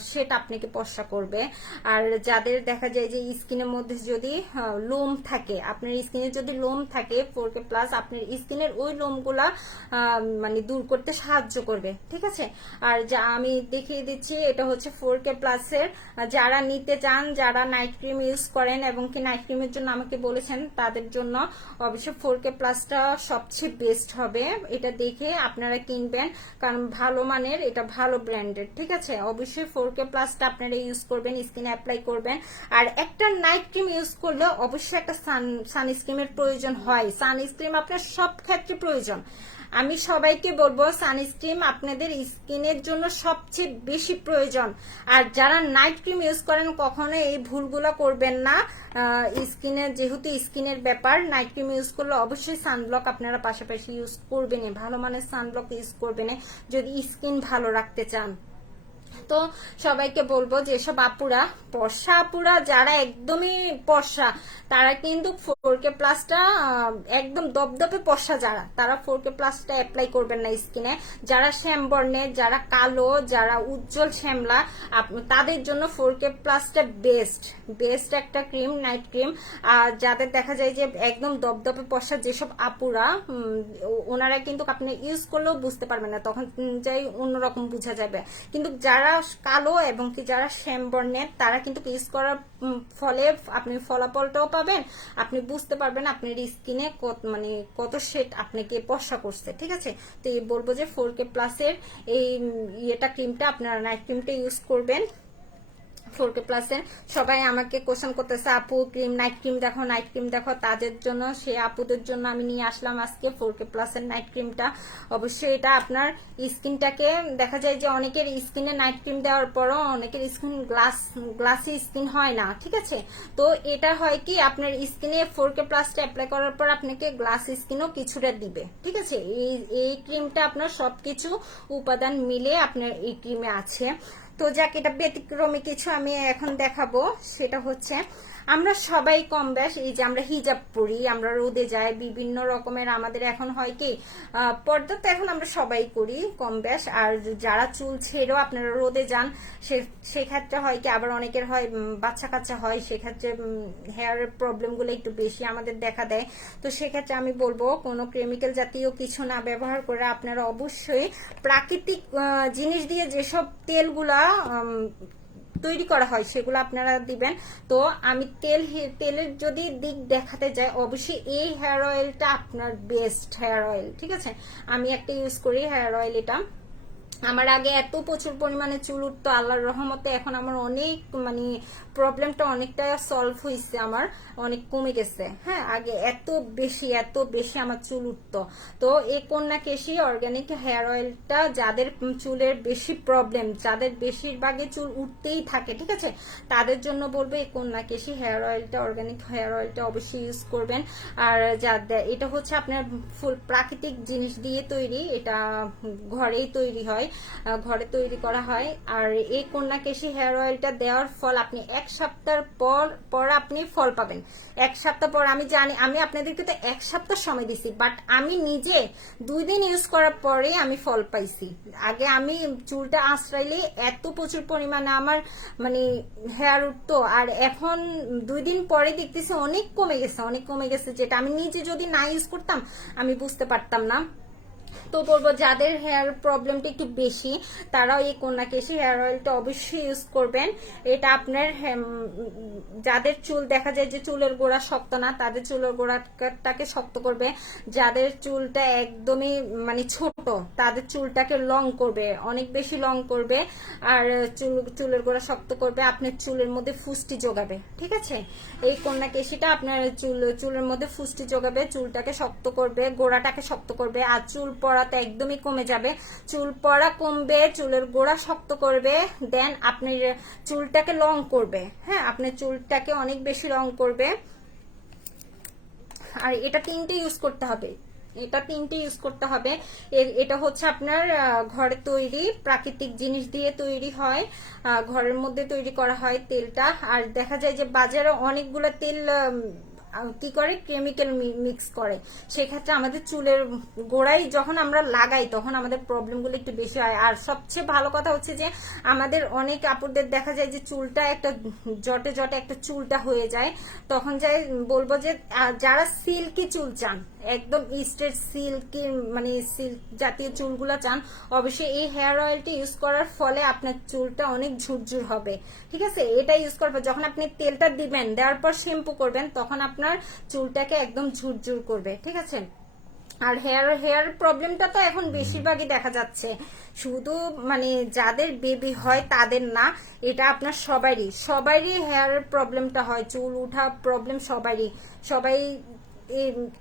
সেট আপনাকে পশা করবে। আর যাদের দেখা যায় যে স্কিনের মধ্যে যদি লোম থাকে, আপনার স্কিনে যদি লোম থাকে 4K প্লাস আপনার স্কিনের ওই লোমগুলা মানে দূর করতে সাহায্য করবে, ঠিক আছে। আর যা আমি দেখিয়ে দিচ্ছি, এটা হচ্ছে 4K প্লাসের, যারা নিতে চান, যারা নাইট ক্রিম ইউজ করেন এবং কি নাইট ক্রিমের জন্য আমাকে বলেছেন, তাদের জন্য অবশ্যই 4K প্লাসটা সবচেয়ে বেস্ট হবে। এটা দেখে আপনারা কিনবেন, কারণ ভালো মানের, এটা ভালো ব্র্যান্ড, ঠিক আছে। অবশ্যই 4K প্লাসটা আপনারা ইউজ করবেন, স্কিনে অ্যাপ্লাই করবেন। আর একটা নাইট ক্রিম ইউজ করলে অবশ্যই একটা সানস্ক্রিনের প্রয়োজন হয়। সানস্ক্রিন আপনার সব ক্ষেত্রে প্রয়োজন। আমি সবাইকে বলবো সানস্ক্রিন আপনাদের স্কিনের জন্য সবচেয়ে বেশি প্রয়োজন। আর যারা নাইট ক্রিম ইউজ করেন কখনো এই ভুলগুলো করবেন না। স্কিনে যেহেতু স্কিনের ব্যাপার, নাইট ক্রিম ইউজ করলে অবশ্যই সানব্লক আপনারা পাশাপাশি ইউজ করবেন, ভালো মানের সানব্লক ইউজ করবেন যদি স্কিন ভালো রাখতে চান। তো সবাইকে বলবো যেসব আপুরা পর্ষা আপুরা যারা একদমই পর্ষা তারা কিন্তু 4K প্লাসটা একদম দপদপে পর্ষা যারা তারা 4K প্লাসটা অ্যাপ্লাই করবেন না স্কিনে। যারা শ্যামবর্ণে, যারা কালো, যারা উজ্জ্বল শ্যামলা তাদের জন্য 4K প্লাসটা বেস্ট একটা ক্রিম, নাইট ক্রিম। আর যাদের দেখা যায় যে একদম দপদপে পর্ষা যেসব আপুরা ওনারা কিন্তু আপনি ইউজ করলেও বুঝতে পারবেন না, তখন যাই অন্যরকম বোঝা যাবে। কিন্তু যারা কালো এবং কি যারা শ্যামবর্ণের তারা কিন্তু ইউজ করার ফলে আপনি ফলাফলটাও পাবেন, আপনি বুঝতে পারবেন আপনার স্কিনে মানে কত শেড আপনাকে পর্ষা করছে। ঠিক আছে, তো এই বলবো যে 4K প্লাসের এই ইয়েটা ক্রিমটা আপনারা নাইট ক্রিমটা ইউজ করবেন। 4K প্লাসের সবাই আমাকে কোশ্চেন করতেছে আপু ক্রিম নাইট ক্রিম দেখো, নাইট ক্রিম দেখো, তাদের জন্য সে আপুদের জন্য আমি নিয়ে আসলাম আজকে 4K প্লাসের নাইট ক্রিমটা। অবশ্যই এটা আপনার স্কিনটাকে দেখা যায় যে অনেকের স্কিনে নাইট ক্রিম দেওয়ার পরও অনেকের স্কিন গ্লাসি স্কিন হয় না। ঠিক আছে, তো এটা হয় কি আপনার স্কিনে 4K প্লাসটা অ্যাপ্লাই করার পর আপনাকে গ্লাস স্কিনও কিছুটা দিবে। ঠিক আছে, এই ক্রিমটা আপনার সবকিছু উপাদান মিলে আপনার এই ক্রিমে আছে। তো যাক, এটা ব্যতিক্রমী কিছু আমি এখন দেখাবো, সেটা হচ্ছে আমরা সবাই কম বেশ এই যে আমরা হিজাব পরি, আমরা রোদে যাই, বিভিন্ন রকমের আমাদের এখন হয় কি পর্দা তো এখন আমরা সবাই করি কম বেশ। আর যারা চুল ছেড়েও আপনারা রোদে যান সেক্ষেত্রে হয় কি আবার অনেকের হয় বাচ্চা কাচ্চা হয়, সেক্ষেত্রে হেয়ারের প্রবলেমগুলো একটু বেশি আমাদের দেখা দেয়। তো সেক্ষেত্রে আমি বলবো কোনো কেমিক্যাল জাতীয় কিছু না ব্যবহার করে আপনারা অবশ্যই প্রাকৃতিক জিনিস দিয়ে যেসব তেলগুলা তৈরি করা হয় সেগুলো আপনারা দিবেন। তো আমি তেলের যদি দিক দেখাতে যাই, অবশ্যই এই হেয়ার অয়েলটা আপনার বেস্ট হেয়ার অয়েল। ঠিক আছে, আমি একটা ইউজ করি হেয়ার অয়েল, এটা আমার আগে এত প্রচুর পরিমাণে চুল উঠতো, আল্লাহর রহমতে এখন আমার অনেক মানে প্রবলেমটা অনেকটা সলভ হয়েছে, আমার অনেক কমে গেছে। হ্যাঁ, আগে এত বেশি আমার চুল উঠতো। তো এই কন্যা কেশী অর্গানিক হেয়ার অয়েলটা যাদের চুলের বেশি প্রবলেম, যাদের বেশিরভাগই চুল উঠতেই থাকে, ঠিক আছে, তাদের জন্য বলবো এই কন্যা কেশী হেয়ার অয়েলটা, অর্গানিক হেয়ার অয়েলটা অবশ্যই ইউজ করবেন। আর এটা হচ্ছে আপনার ফুল প্রাকৃতিক জিনিস দিয়ে তৈরি, এটা ঘরেই তৈরি হয়, ঘরে তৈরি করা হয়। আর এই কন্যা কেশী হেয়ার অয়েলটা দেওয়ার ফল আপনি 1 সপ্তাহ পর আপনি ফল পাবেন। 1 সপ্তাহ পর, আমি জানি আমি আপনাদেরকে তো 1 সপ্তাহ সময় দিছি, বাট আমি নিজে 2 দিন ইউজ করার পরে আমি ফল পাইছি। আগে আমি চুলটা আশ্রাইলে এত প্রচুর পরিমাণে আমার মানে হেয়ার উঠতো, আর এখন 2 দিন পরে দেখতেছি অনেক কমে গেছে, যেটা আমি নিজে যদি না ইউজ করতাম আমি বুঝতে পারতাম না। তো বলবো যাদের হেয়ার প্রবলেমটা একটু বেশি তারাও এই কন্যা কেশী হেয়ার অয়েলটা অবশ্যই ইউজ করবেন। এটা আপনার যাদের চুল দেখা যায় যে চুলের গোড়া শক্ত না, তাদের চুলের গোড়াটাকে শক্ত করবে। যাদের চুলটা একদমই মানে ছোট তাদের চুলটাকে লং করবে, অনেক বেশি লং করবে। আর চুলের গোড়া শক্ত করবে, আপনার চুলের মধ্যে ফুস্টি যোগাবে। ঠিক আছে, এই কন্যা কেশীটা আপনার চুলের মধ্যে ফুস্টি যোগাবে, চুলটাকে শক্ত করবে, গোড়াটাকে শক্ত করবে। আর চুল পড়াতে একদমই কমে যাবে, চুল পড়া কমবে, চুলের গোড়া শক্ত করবে, দেন আপনি চুলটাকে লং করবে। হ্যাঁ, আপনার চুলটাকে অনেক বেশি লং করবে। আর এটা 3টে ইউজ করতে হবে, এটা হচ্ছে আপনার ঘরে তৈরি প্রাকৃতিক জিনিস দিয়ে তৈরি হয়, ঘরের মধ্যে তৈরি করা হয় তেলটা। আর দেখা যায় যে বাজারে অনেকগুলো তেল কি করে কেমিক্যাল মিক্স করে, সেক্ষেত্রে আমাদের চুলের গোড়ায় যখন আমরা লাগাই তখন আমাদের প্রবলেমগুলো একটু বেশি হয়। আর সবচেয়ে ভালো কথা হচ্ছে যে আমাদের অনেক আপুদের দেখা যায় যে চুলটা একটা জটে একটা চুলটা হয়ে যায়, তখন যাই বলবো যে যারা সিল্কি চুল চান, একদম স্ট্রেট সিল্কি মানে সিল্ক জাতীয় চুলগুলো চান, অবশ্যই এই হেয়ার অয়েলটি ইউজ করার ফলে আপনার চুলটা অনেক ঝুরঝুর হবে। ঠিক আছে, এটা ইউজ করার পর যখন আপনি তেলটা দিবেন, দেওয়ার পর শ্যাম্পু করবেন, তখন আপনার চুলটাকে একদম ঝুরঝুর করবে। ঠিক আছে, আর হেয়ার প্রবলেমটা তো এখন বেশিরভাগই দেখা যাচ্ছে, শুধু মানে যাদের বেবি হয় তাদের না, এটা আপনার সবারই হেয়ার প্রবলেমটা হয়, চুল উঠা প্রবলেম সবাই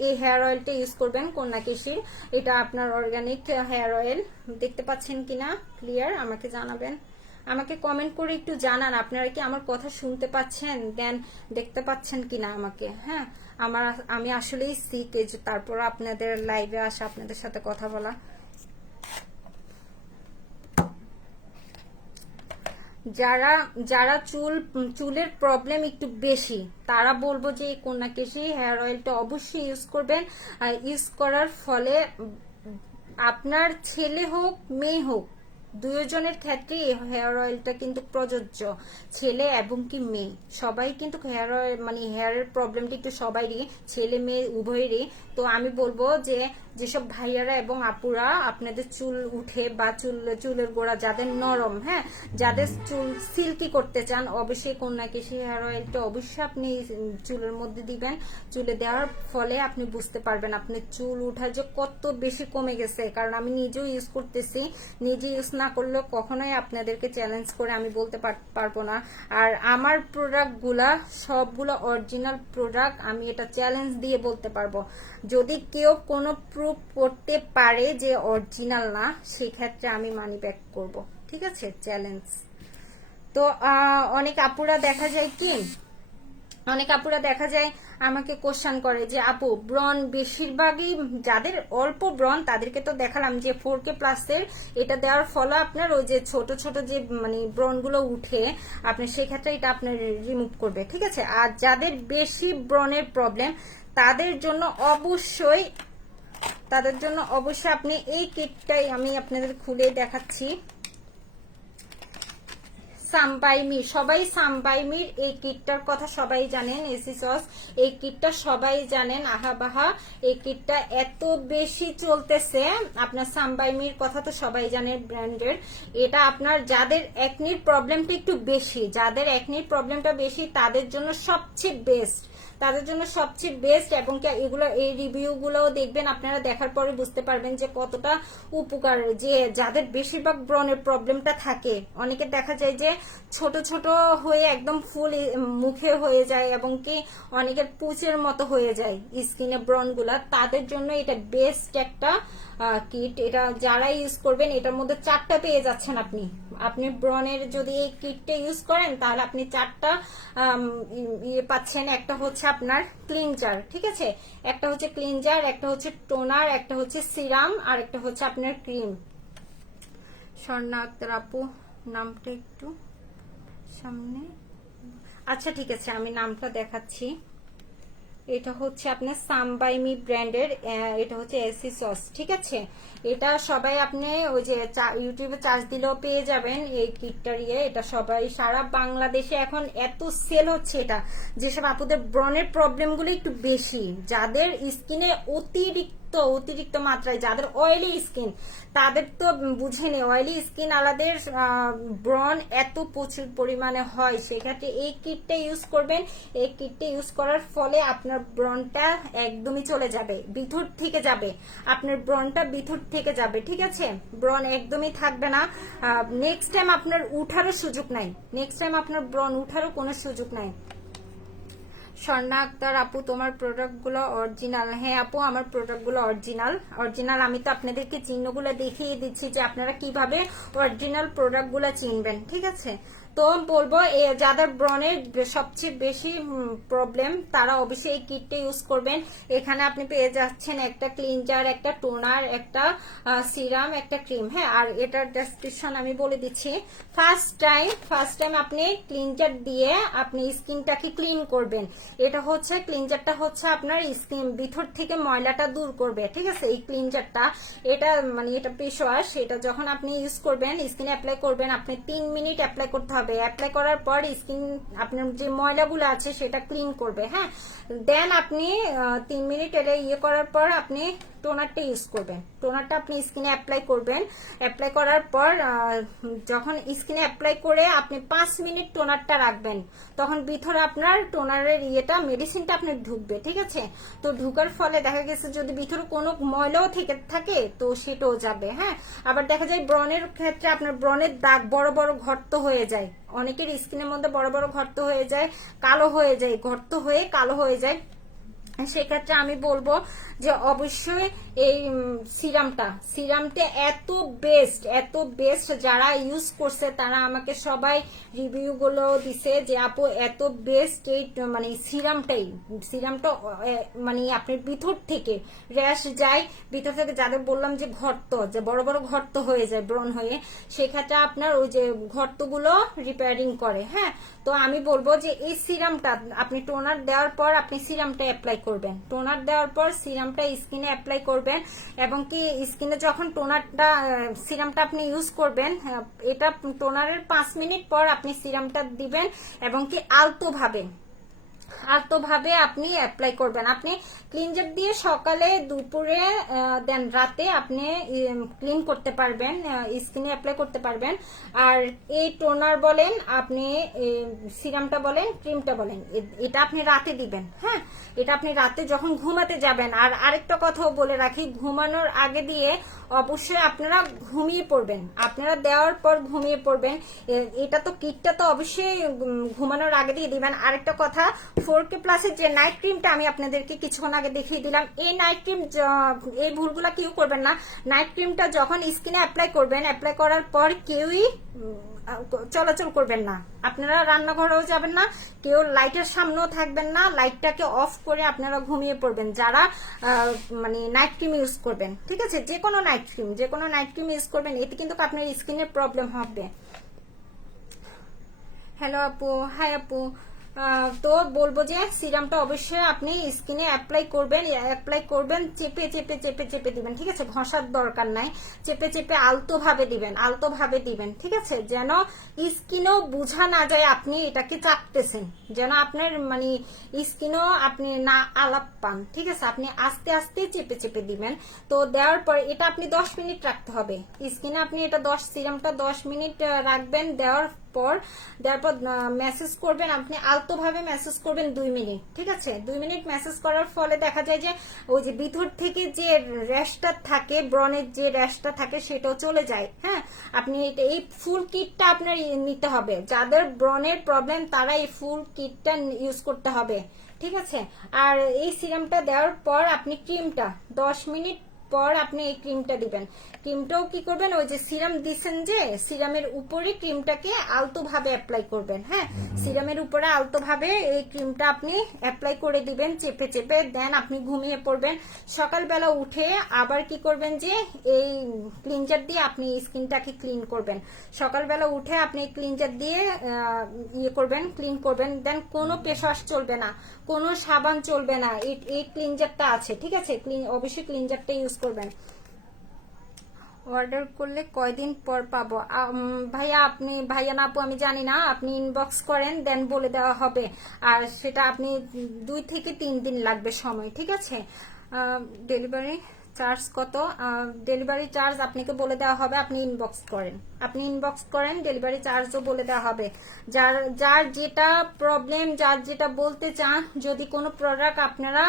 এই হেয়ার অয়েলটা ইউজ করবেন কন্যা কেশীর। এটা আপনার অর্গানিক হেয়ার অয়েল, দেখতে পাচ্ছেন কিনা ক্লিয়ার আমাকে জানাবেন, আমাকে কমেন্ট করে একটু জানান আপনারা কি আমার কথা শুনতে পাচ্ছেন, দেন দেখতে পাচ্ছেন কিনা আমাকে। হ্যাঁ, আমি আসলেই সিক, এই যে তারপর আপনাদের লাইভে আসা, আপনাদের সাথে কথা বলা। যারা যারা চুলের প্রবলেম একটু বেশি, তারা বলবো যে এই কন্যাকেশী হেয়ার অয়েলটা অবশ্যই ইউজ করবেন। ইউজ করার ফলে আপনার ছেলে হোক মেয়ে হোক, দুজনের ক্ষেত্রে এই হেয়ার অয়েলটা কিন্তু প্রযোজ্য, ছেলে এবং কি মেয়ে সবাই কিন্তু হেয়ার অয়েল মানে হেয়ারের প্রবলেমটা একটু সবাইরই, ছেলে মেয়ে উভয়েরই। তো আমি বলবো যে যেসব ভাইয়ারা এবং আপুরা আপনাদের চুল উঠে বা চুলের গোড়া যাদের নরম, হ্যাঁ, যাদের চুল সিল্কি করতে চান, অবশ্যই কন্যাকেশী হেয়ার অয়েলটা অবশ্যই আপনি চুলের মধ্যে দিবেন। চুলে দেওয়ার ফলে আপনি বুঝতে পারবেন আপনার চুল উঠা যে কত বেশি কমে গেছে। কারণ আমি নিজেও ইউজ করতেছি, নিজে ইউজ না করলেও কখনোই আপনাদেরকে চ্যালেঞ্জ করে আমি বলতে পারবো না। আর আমার প্রোডাক্টগুলা সবগুলো অরিজিনাল প্রোডাক্ট, আমি এটা চ্যালেঞ্জ দিয়ে বলতে পারবো। যদি কেউ কোনো প্রুফ করতে পারে যে অরিজিনাল না, সেক্ষেত্রে আমি মানি ব্যাক করবো, ঠিক আছে, চ্যালেঞ্জ। তো অনেক আপুরা দেখা যায় কি, অনেক আপুরা দেখা যায় আমাকে কোশ্চেন করে যে আপু ব্রন, বেশিরভাগই যাদের অল্প ব্রন তাদেরকে তো দেখালাম যে 4K প্লাসের এটা দেওয়ার ফলে আপনার ওই যে ছোট ছোট যে মানে ব্রনগুলো উঠে আপনার, সেক্ষেত্রে এটা আপনার রিমুভ করবে, ঠিক আছে। আর যাদের বেশি ব্রনের প্রবলেম তাদের জন্য অবশ্যই আপনি এই কিটটাই আমি আপনাদের খুলে দেখাচ্ছি। সামবাইমি, সবাই সামবাইমির এই কিটটার কথা সবাই জানেন, এসি সস এই কিটটা সবাই জানেন, আহা বাহা এই কিটটা এত বেশি চলতেছে। আপনার সামবাইমির কথা তো সবাই জানেন ব্র্যান্ডের। এটা আপনার যাদের একনির প্রবলেমটা একটু বেশি, যাদের একনির প্রবলেমটা বেশি তাদের জন্য সবচেয়ে বেস্ট, তাদের জন্য সবচেয়ে বেস্ট। এবং এগুলো এই রিভিউগুলোও দেখবেন, আপনারা দেখার পরে বুঝতে পারবেন যে কতটা উপকার। যে যাদের বেশিরভাগ ব্রনের প্রবলেমটা থাকে, অনেকে দেখা যায় যে ছোট ছোট হয়ে একদম ফুল মুখে হয়ে যায় এবং কি অনেকের পুচের মতো হয়ে যায় স্কিনে ব্রনগুলা, তাদের জন্য এটা বেস্ট একটা কিট। এটা যারা ইউজ করবেন এটার মধ্যে 4টা পেয়ে যাচ্ছেন আপনি। আপনি ব্রনের যদি এই কিটটা ইউজ করেন তাহলে আপনি 4টা ইয়ে পাচ্ছেন। একটা হচ্ছে আপনার ক্লিনজার, ঠিক আছে, একটা হচ্ছে ক্লিনজার, একটা হচ্ছে টোনার, একটা হচ্ছে সিরাম, আর একটা হচ্ছে আপনার ক্রিম। স্বর্ণা আক্তার আপু নামটা একটু সামনে, আচ্ছা ঠিক আছে আমি নামটা দেখাচ্ছি। এটা হচ্ছে আপনার সামবাইমি ব্র্যান্ডের, এটা হচ্ছে এসি সস, ঠিক আছে। এটা সবাই আপনি ওই যে ইউটিউবে চার্জ দিলেও পেয়ে যাবেন এই কিটটার ইয়ে। এটা সবাই সারা বাংলাদেশে এখন এত সেল হচ্ছে এটা। যেসব আপুদের ব্রনের প্রবলেমগুলো একটু বেশি, যাদের স্কিনে অতিরিক্ত মাত্রায়, যাদের অয়েলি স্কিন, তাদের তো বুঝে নেই, অয়েলি স্কিন আলাদের ব্রন এত প্রচুর পরিমাণে হয়, সেক্ষেত্রে এই কিটটা ইউজ করবেন। এই কিটটা ইউজ করার ফলে আপনার ব্রনটা একদমই চলে যাবে, ভিতর থেকে যাবে, আপনার ব্রনটা ভিতর থেকে যাবে, ঠিক আছে, ব্রন একদমই থাকবে না। নেক্সট টাইম আপনার উঠারও সুযোগ নাই, নেক্সট টাইম আপনার ব্রন উঠারও কোনো সুযোগ নাই। স্বর্ণা আক্তার আপু তোমার প্রোডাক্টগুলো অরিজিনাল? হ্যাঁ আপু আমার প্রোডাক্টগুলো অরিজিনাল। আমি তো আপনাদেরকে চিহ্নগুলো দেখিয়ে দিচ্ছি যে আপনারা কিভাবে অরিজিনাল প্রোডাক্টগুলো চিনবেন, ঠিক আছে। তো বলবো যাদের ব্রনের সবচেয়ে বেশি প্রবলেম তারা অবশ্যই এই কিটটা ইউজ করবেন। এখানে আপনি পেয়ে যাচ্ছেন একটা ক্লিনজার, একটা টোনার, একটা সিরাম, একটা ক্রিম, হ্যাঁ। আর এটার ডেসক্রিপশন আমি বলে দিচ্ছি। ফার্স্ট টাইম আপনি ক্লিনজার দিয়ে আপনি স্কিনটাকে ক্লিন করবেন। এটা হচ্ছে ক্লিনজারটা হচ্ছে আপনার স্কিন ভিতর থেকে ময়লাটা দূর করবে, ঠিক আছে। এই ক্লিনজারটা এটা মানে এটা ফেস ওয়াশ, এটা যখন আপনি ইউজ করবেন স্কিনে অ্যাপ্লাই করবেন, আপনি 3 মিনিট অ্যাপ্লাই করতে হবে। অ্যাপ্লাই করার পর স্কিন আপনার যে ময়লাগুলো আছে সেটা ক্লিন করবে, হ্যাঁ। দেন আপনি 3 মিনিট এটা ইয়ে করার পর আপনি টোনারটা ইউজ করবেন। টোনারটা আপনি স্কিনে অ্যাপ্লাই করবেন। অ্যাপ্লাই করার পর যখন স্কিনে অ্যাপ্লাই করে আপনি 5 মিনিট টোনারটা রাখবেন, তখন ভিতরে আপনার টোনারের ইয়েটা মেডিসিনটা আপনার ঢুকবে, ঠিক আছে। তো ঢুকার ফলে দেখা গেছে যদি ভিতরে কোনো ময়লাও থেকে থাকে তো সেটাও যাবে, হ্যাঁ। আবার দেখা যায় ব্রনের ক্ষেত্রে আপনার ব্রনের দাগ বড় বড় গর্ত হয়ে যায়, অনেকের স্কিনের মধ্যে বড় বড় গর্ত হয়ে যায়, কালো হয়ে যায়, গর্ত হয়ে কালো হয়ে যায়। সেক্ষেত্রে আমি বলবো যে অবশ্যই এই সিরামটা এত বেস্ট, যারা ইউজ করছে তারা আমাকে সবাই রিভিউ গুলো দিছে যে আপু এত বেস্ট এই মানে সিরামটা মানে আপনার ভিতর থেকে র্যাশ যায়, ভিতর থেকে যাদের বললাম যে ঘর্ত, যে বড় বড় ঘর্ত হয়ে যায় ব্রণ হয়ে, সেক্ষেত্রে আপনার ওই যে ঘর্তগুলো রিপেয়ারিং করে। হ্যাঁ, তো আমি বলবো যে এই সিরামটা আপনি টোনার দেওয়ার পর আপনি সিরামটা অ্যাপ্লাই করবেন, টোনার দেওয়ার পর সিরামটা স্কিনে অ্যাপ্লাই করবেন, এবং কি স্কিনে যখন সিরামটা আপনি ইউজ করবেন, এটা টোনারের 5 মিনিট পর আপনি সিরামটা দিবেন, এবং কি আলতোভাবে আপনি অ্যাপ্লাই করবেন। আপনি ক্লিনজার দিয়ে সকালে, দুপুরে, দেন রাতে আপনি ক্লিন করতে পারবেন, স্কিনে অ্যাপ্লাই করতে পারবেন। আর এই টোনার বলেন, আপনি সিরামটা বলেন, ক্রিমটা বলেন, এটা আপনি রাতে দিবেন। হ্যাঁ, এটা আপনি রাতে যখন ঘুমাতে যাবেন। আর আরেকটা কথাও বলে রাখি, ঘুমানোর আগে দিয়ে অবশ্যই আপনারা ঘুমিয়ে পড়বেন, আপনারা দেওয়ার পর ঘুমিয়ে পড়বেন। এটা তো কিটটা তো অবশ্যই ঘুমানোর আগে দিয়ে দিবেন। আরেকটা কথা, 4K প্লাসের যে নাইট ক্রিমটা আমি আপনাদেরকে কিছুক্ষণ আগে দেখিয়ে দিলাম, এই নাইট ক্রিম, এই ভুলগুলা কেউ করবেন না। নাইট ক্রিমটা যখন স্কিনে অ্যাপ্লাই করবেন, অ্যাপ্লাই করার পর কেউই চলাচল করবেন না, আপনারা রান্নাঘরেও যাবেন না, কেউ লাইটের সামনেও থাকবেন না, লাইটটাকে অফ করে আপনারা ঘুমিয়ে পড়বেন যারা মানে নাইট ক্রিম ইউজ করবেন। ঠিক আছে, যে কোনো নাইট ক্রিম ইউজ করবেন, এতে কিন্তু আপনার স্কিনের প্রবলেম হবে। হ্যালো আপু, হাই আপু। তো বলবো যে সিরামটা অবশ্যই আপনি স্কিনে অ্যাপ্লাই করবেন, চেপে দিবেন। ঠিক আছে, ঘষার দরকার নাই, চেপে আলতোভাবে দিবেন। ঠিক আছে, যেন স্কিনও বোঝা না যায় আপনি এটাকে চাপতেছেন, যেন আপনার মানে স্কিনও আপনি না আলাপ পান। ঠিক আছে, আপনি আস্তে আস্তে চেপে দিবেন। তো দেওয়ার পর এটা আপনি 10 মিনিট রাখতে হবে স্কিনে। আপনি এটা সিরামটা 10 মিনিট রাখবেন, দেওয়ার পর ম্যাসেজ করবেন, আপনি আলতোভাবে ম্যাসেজ করবেন 2 মিনিট। ঠিক আছে, 2 মিনিট ম্যাসেজ করার ফলে দেখা যায় যে ওই যে ভিতর থেকে যে র্যাশটা থাকে, ব্রণের যে র্যাশটা থাকে, সেটাও চলে যায়। হ্যাঁ, আপনি এই ফুল কিটটা আপনার নিতে হবে, যাদের ব্রণের প্রবলেম তারা এই ফুল কিটটা ইউজ করতে হবে। ঠিক আছে, আর এই সিরামটা দেওয়ার পর আপনি ক্রিমটা 10 মিনিট পর আপনি এই ক্রিমটা দিবেন। ক্রিমটাও কি করবেন, ওই যে সিরাম দিচ্ছেন যে সিরামের উপরে ক্রিমটাকে আলতোভাবে অ্যাপ্লাই করবেন। হ্যাঁ, সিরামের উপরে আলতোভাবে এই ক্রিমটা আপনি অ্যাপ্লাই করে দিবেন, চেপে দেন আপনি ঘুমিয়ে পড়বেন। সকালবেলা উঠে আবার কি করবেন, যে এই ক্লিনজার দিয়ে আপনি স্কিনটাকে ক্লিন করবেন। সকালবেলা উঠে আপনি ক্লিনজার দিয়ে ক্লিন করবেন। দেন কোনো ফেসওয়াশ চলবে না, কোনো সাবান চলবে না, এই ক্লিনজারটা আছে। ঠিক আছে, অবশ্যই ক্লিনজারটা ইউজ করবেন। অর্ডার করলে কয়দিন পর পাবো? ভাইয়া না আপু, আমি জানি না, আপনি ইনবক্স করেন, দেন বলে দেওয়া হবে। আর সেটা আপনি 2 থেকে 3 দিন লাগবে সময়। ঠিক আছে, ডেলিভারি চার্জ কত? ডেলিভারি চার্জ আপনাকে বলে দেওয়া হবে, আপনি ইনবক্স করেন, ডেলিভারি চার্জও বলে দেওয়া হবে। যার যেটা প্রবলেম, যার যেটা বলতে চান, যদি কোনো প্রোডাক্ট আপনারা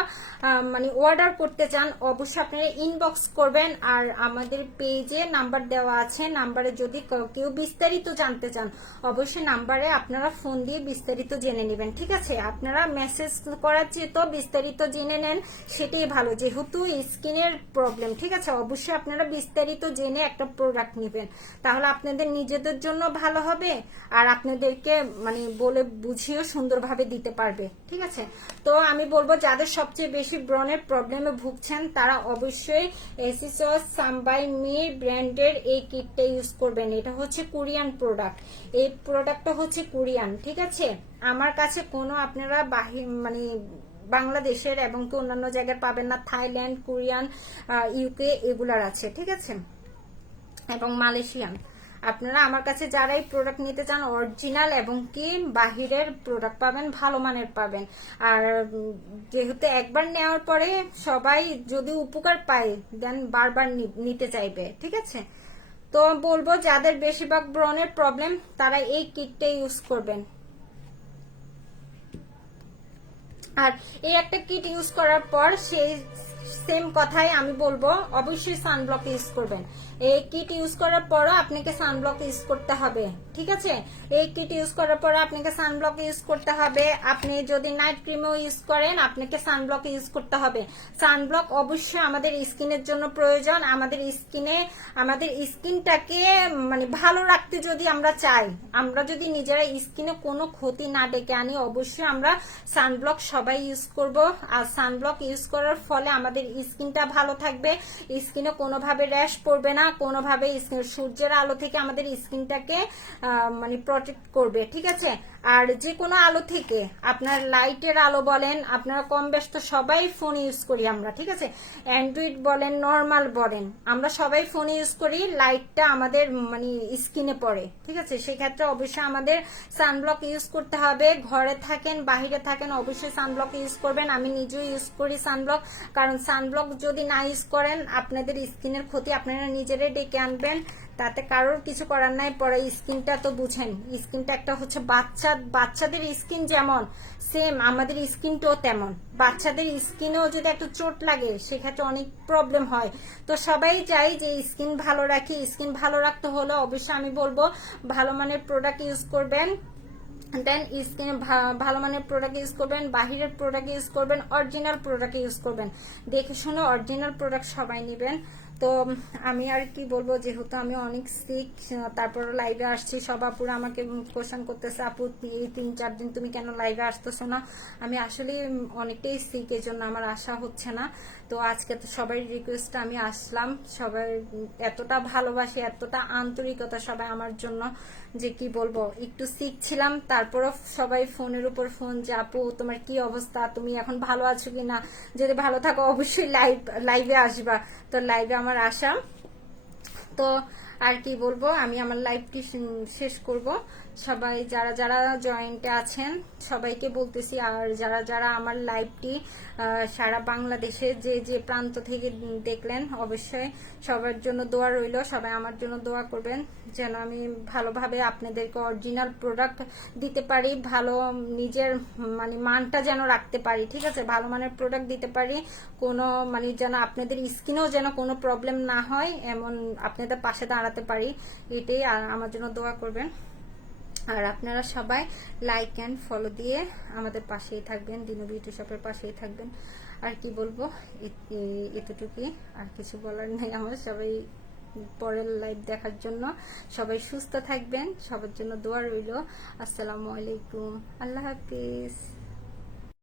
মানে অর্ডার করতে চান, অবশ্যই আপনারা ইনবক্স করবেন। আর আমাদের পেজে নাম্বার দেওয়া আছে, নাম্বারে যদি কেউ বিস্তারিত জানতে চান, অবশ্যই নাম্বারে আপনারা ফোন দিয়ে বিস্তারিত জেনে নেবেন। ঠিক আছে, আপনারা মেসেজ করার চেয়ে তো বিস্তারিত জেনে নেন, সেটাই ভালো, যেহেতু স্কিনের প্রবলেম। ঠিক আছে, অবশ্যই আপনারা বিস্তারিত জেনে একটা প্রোডাক্ট নেবেন, তাহলে আপনাদের নিজেদের জন্য ভালো হবে, আর আপনাদেরকে মানে বলে বুঝিয়েও সুন্দরভাবে দিতে পারবে। ঠিক আছে, তো আমি বলবো যাদের সবচেয়ে বেশি ব্রণের প্রবলেমে ভুগছেন, তারা অবশ্যই এসিসস সামবাই মি ব্র্যান্ডের এই কিটটা ইউজ করবেন। এটা হচ্ছে কোরিয়ান প্রোডাক্ট, এই প্রোডাক্টটা হচ্ছে কোরিয়ান। ঠিক আছে, আমার কাছে কোনো আপনারা মানে বাংলাদেশের এবং কি অন্যান্য জায়গায় পাবেন না, থাইল্যান্ড, কোরিয়ান, ইউকে এগুলার আছে। ঠিক আছে, এবং মালয়েশিয়ান। আপনারা আমার কাছে যারা এই প্রোডাক্ট নিতে চান, অরিজিনাল এবং কি বাহিরের প্রোডাক্ট পাবেন, ভালো মানের পাবেন। আর যেহেতু একবার নেওয়ার পরে সবাই যদি উপকার পায়, দেন বারবার নিতে চাইবে। ঠিক আছে, তো বলবো যাদের বেশিরভাগ ব্রণের প্রবলেম, তারা এই কিটটা ইউজ করবেন। আর এই একটা কিট ইউজ করার পর সেই সেম কথাই আমি বলবো, অবশ্যই সানব্লক ইউজ করবেন। এই কিট ইউজ করার পরও আপনাকে সানব্লক ইউজ করতে হবে, ঠিক আছে? এই কিট ইউজ করার পরে আপনাকে সানব্লক ইউজ করতে হবে। আপনি যদি নাইট ক্রিমও ইউজ করেন আপনাকে সানব্লক ইউজ করতে হবে। সানব্লক অবশ্যই আমাদের স্কিনের জন্য প্রয়োজন। আমাদের স্কিনটাকে মানে ভালো রাখতে যদি আমরা চাই, আমরা যদি নিজেরা স্কিনে কোনো ক্ষতি না ডেকে আনি, অবশ্যই আমরা সানব্লক সবাই ইউজ করব। আর সানব্লক ইউজ করার ফলে আমাদের স্কিনটা ভালো থাকবে, স্কিনে কোনোভাবে র্যাশ পড়বে না, কোনোভাবে সূর্যের আলো থেকে আমাদের স্কিনটাকে মানে প্রটেক্ট করবে, ঠিক আছে? আর যে কোনো আলো থেকে, আপনার লাইটের আলো বলেন, আপনারা কম বেশ তো সবাই ফোন ইউজ করি আমরা, ঠিক আছে? অ্যান্ড্রয়েড বলেন, নর্মাল বলেন, আমরা সবাই ফোন ইউজ করি, লাইটটা আমাদের মানে স্কিনে পড়ে, ঠিক আছে? সেই ক্ষেত্রে অবশ্যই আমাদের সানব্লক ইউজ করতে হবে। ঘরে থাকেন বাহিরে থাকেন অবশ্যই সানব্লক ইউজ করবেন। আমি নিজেও ইউজ করি সানব্লক, কারণ সানব্লক যদি না ইউজ করেন আপনাদের স্কিনের ক্ষতি আপনারা নিজেরাই ডেকে আনবেন, তাতে কারোর কিছু করার নাই। পরে স্কিনটা তো বুঝেন, স্কিনটা একটা হচ্ছে বাচ্চাদের স্কিন যেমন সেম আমাদের স্কিনটাও তেমন। বাচ্চাদের স্কিনেও যদি একটু চোট লাগে সেক্ষেত্রে অনেক প্রবলেম হয়। তো সবাই চাই যে স্কিন ভালো রাখি। স্কিন ভালো রাখতে হলে অবশ্যই আমি বলবো ভালো মানের প্রোডাক্ট ইউজ করবেন, দেন স্কিনে ভালো মানের প্রোডাক্ট ইউজ করবেন, বাহিরের প্রোডাক্ট ইউজ করবেন, অরিজিনাল প্রোডাক্ট ইউজ করবেন। দেখে শুনে অরিজিনাল প্রোডাক্ট সবাই নেবেন। তো আমি আর কি বলবো, যেহেতু আমি অনেক সিক, তারপর লাইভে আসছি, সব আপুরা আমাকে কোশ্চেন করতেছে, আপু এই 3-4 দিন তুমি কেন লাইভে আসতেছো না? আমি আসলে অনেকটাই সিক, এই জন্য আমার আসা হচ্ছে না। তো আজকে তো সবাই রিকোয়েস্ট আমি আসলাম, সবাই এতটা ভালোবাসে, এতটা আন্তরিকতা সবাই আমার জন্য, যে কি বলবো, একটু সিক ছিলাম, তারপরও সবাই ফোনের উপর ফোন, যে আপু তোমার কি অবস্থা, তুমি এখন ভালো আছো কিনা, যদি ভালো থাকো অবশ্যই লাইভে আসবা। তো লাইভে আমার আসা, তো আর কি বলবো, আমি আমার লাইভটি শেষ করব। সবাই যারা যারা জয়েন্টে আছেন সবাইকে বলতেছি, আর যারা যারা আমার লাইভটি সারা বাংলাদেশে যে যে প্রান্ত থেকে দেখলেন অবশ্যই সবার জন্য দোয়া রইল। সবাই আমার জন্য দোয়া করবেন যেন আমি ভালোভাবে আপনাদেরকে অরিজিনাল প্রোডাক্ট দিতে পারি, ভালো নিজের মানে মানটা যেন রাখতে পারি, ঠিক আছে? ভালো মানের প্রোডাক্ট দিতে পারি, কোনো মানে যেন আপনাদের স্কিনেও যেন কোনো প্রবলেম না হয়, এমন আপনাদের পাশে দাঁড়াতে পারি, এটাই। আর আমার জন্য দোয়া করবেন। আর আপনারা সবাই লাইক অ্যান্ড ফলো দিয়ে আমাদের পাশেই থাকবেন, দিনু বিউটি শপের পাশেই থাকবেন। আর কি বলবো, এতটুকুই, আর কিছু বলার নেই আমার। সবাই পরের লাইভ দেখার জন্য সবাই সুস্থ থাকবেন, সবার জন্য দোয়া রইল। আসসালামু আলাইকুম, আল্লাহ হাফিজ।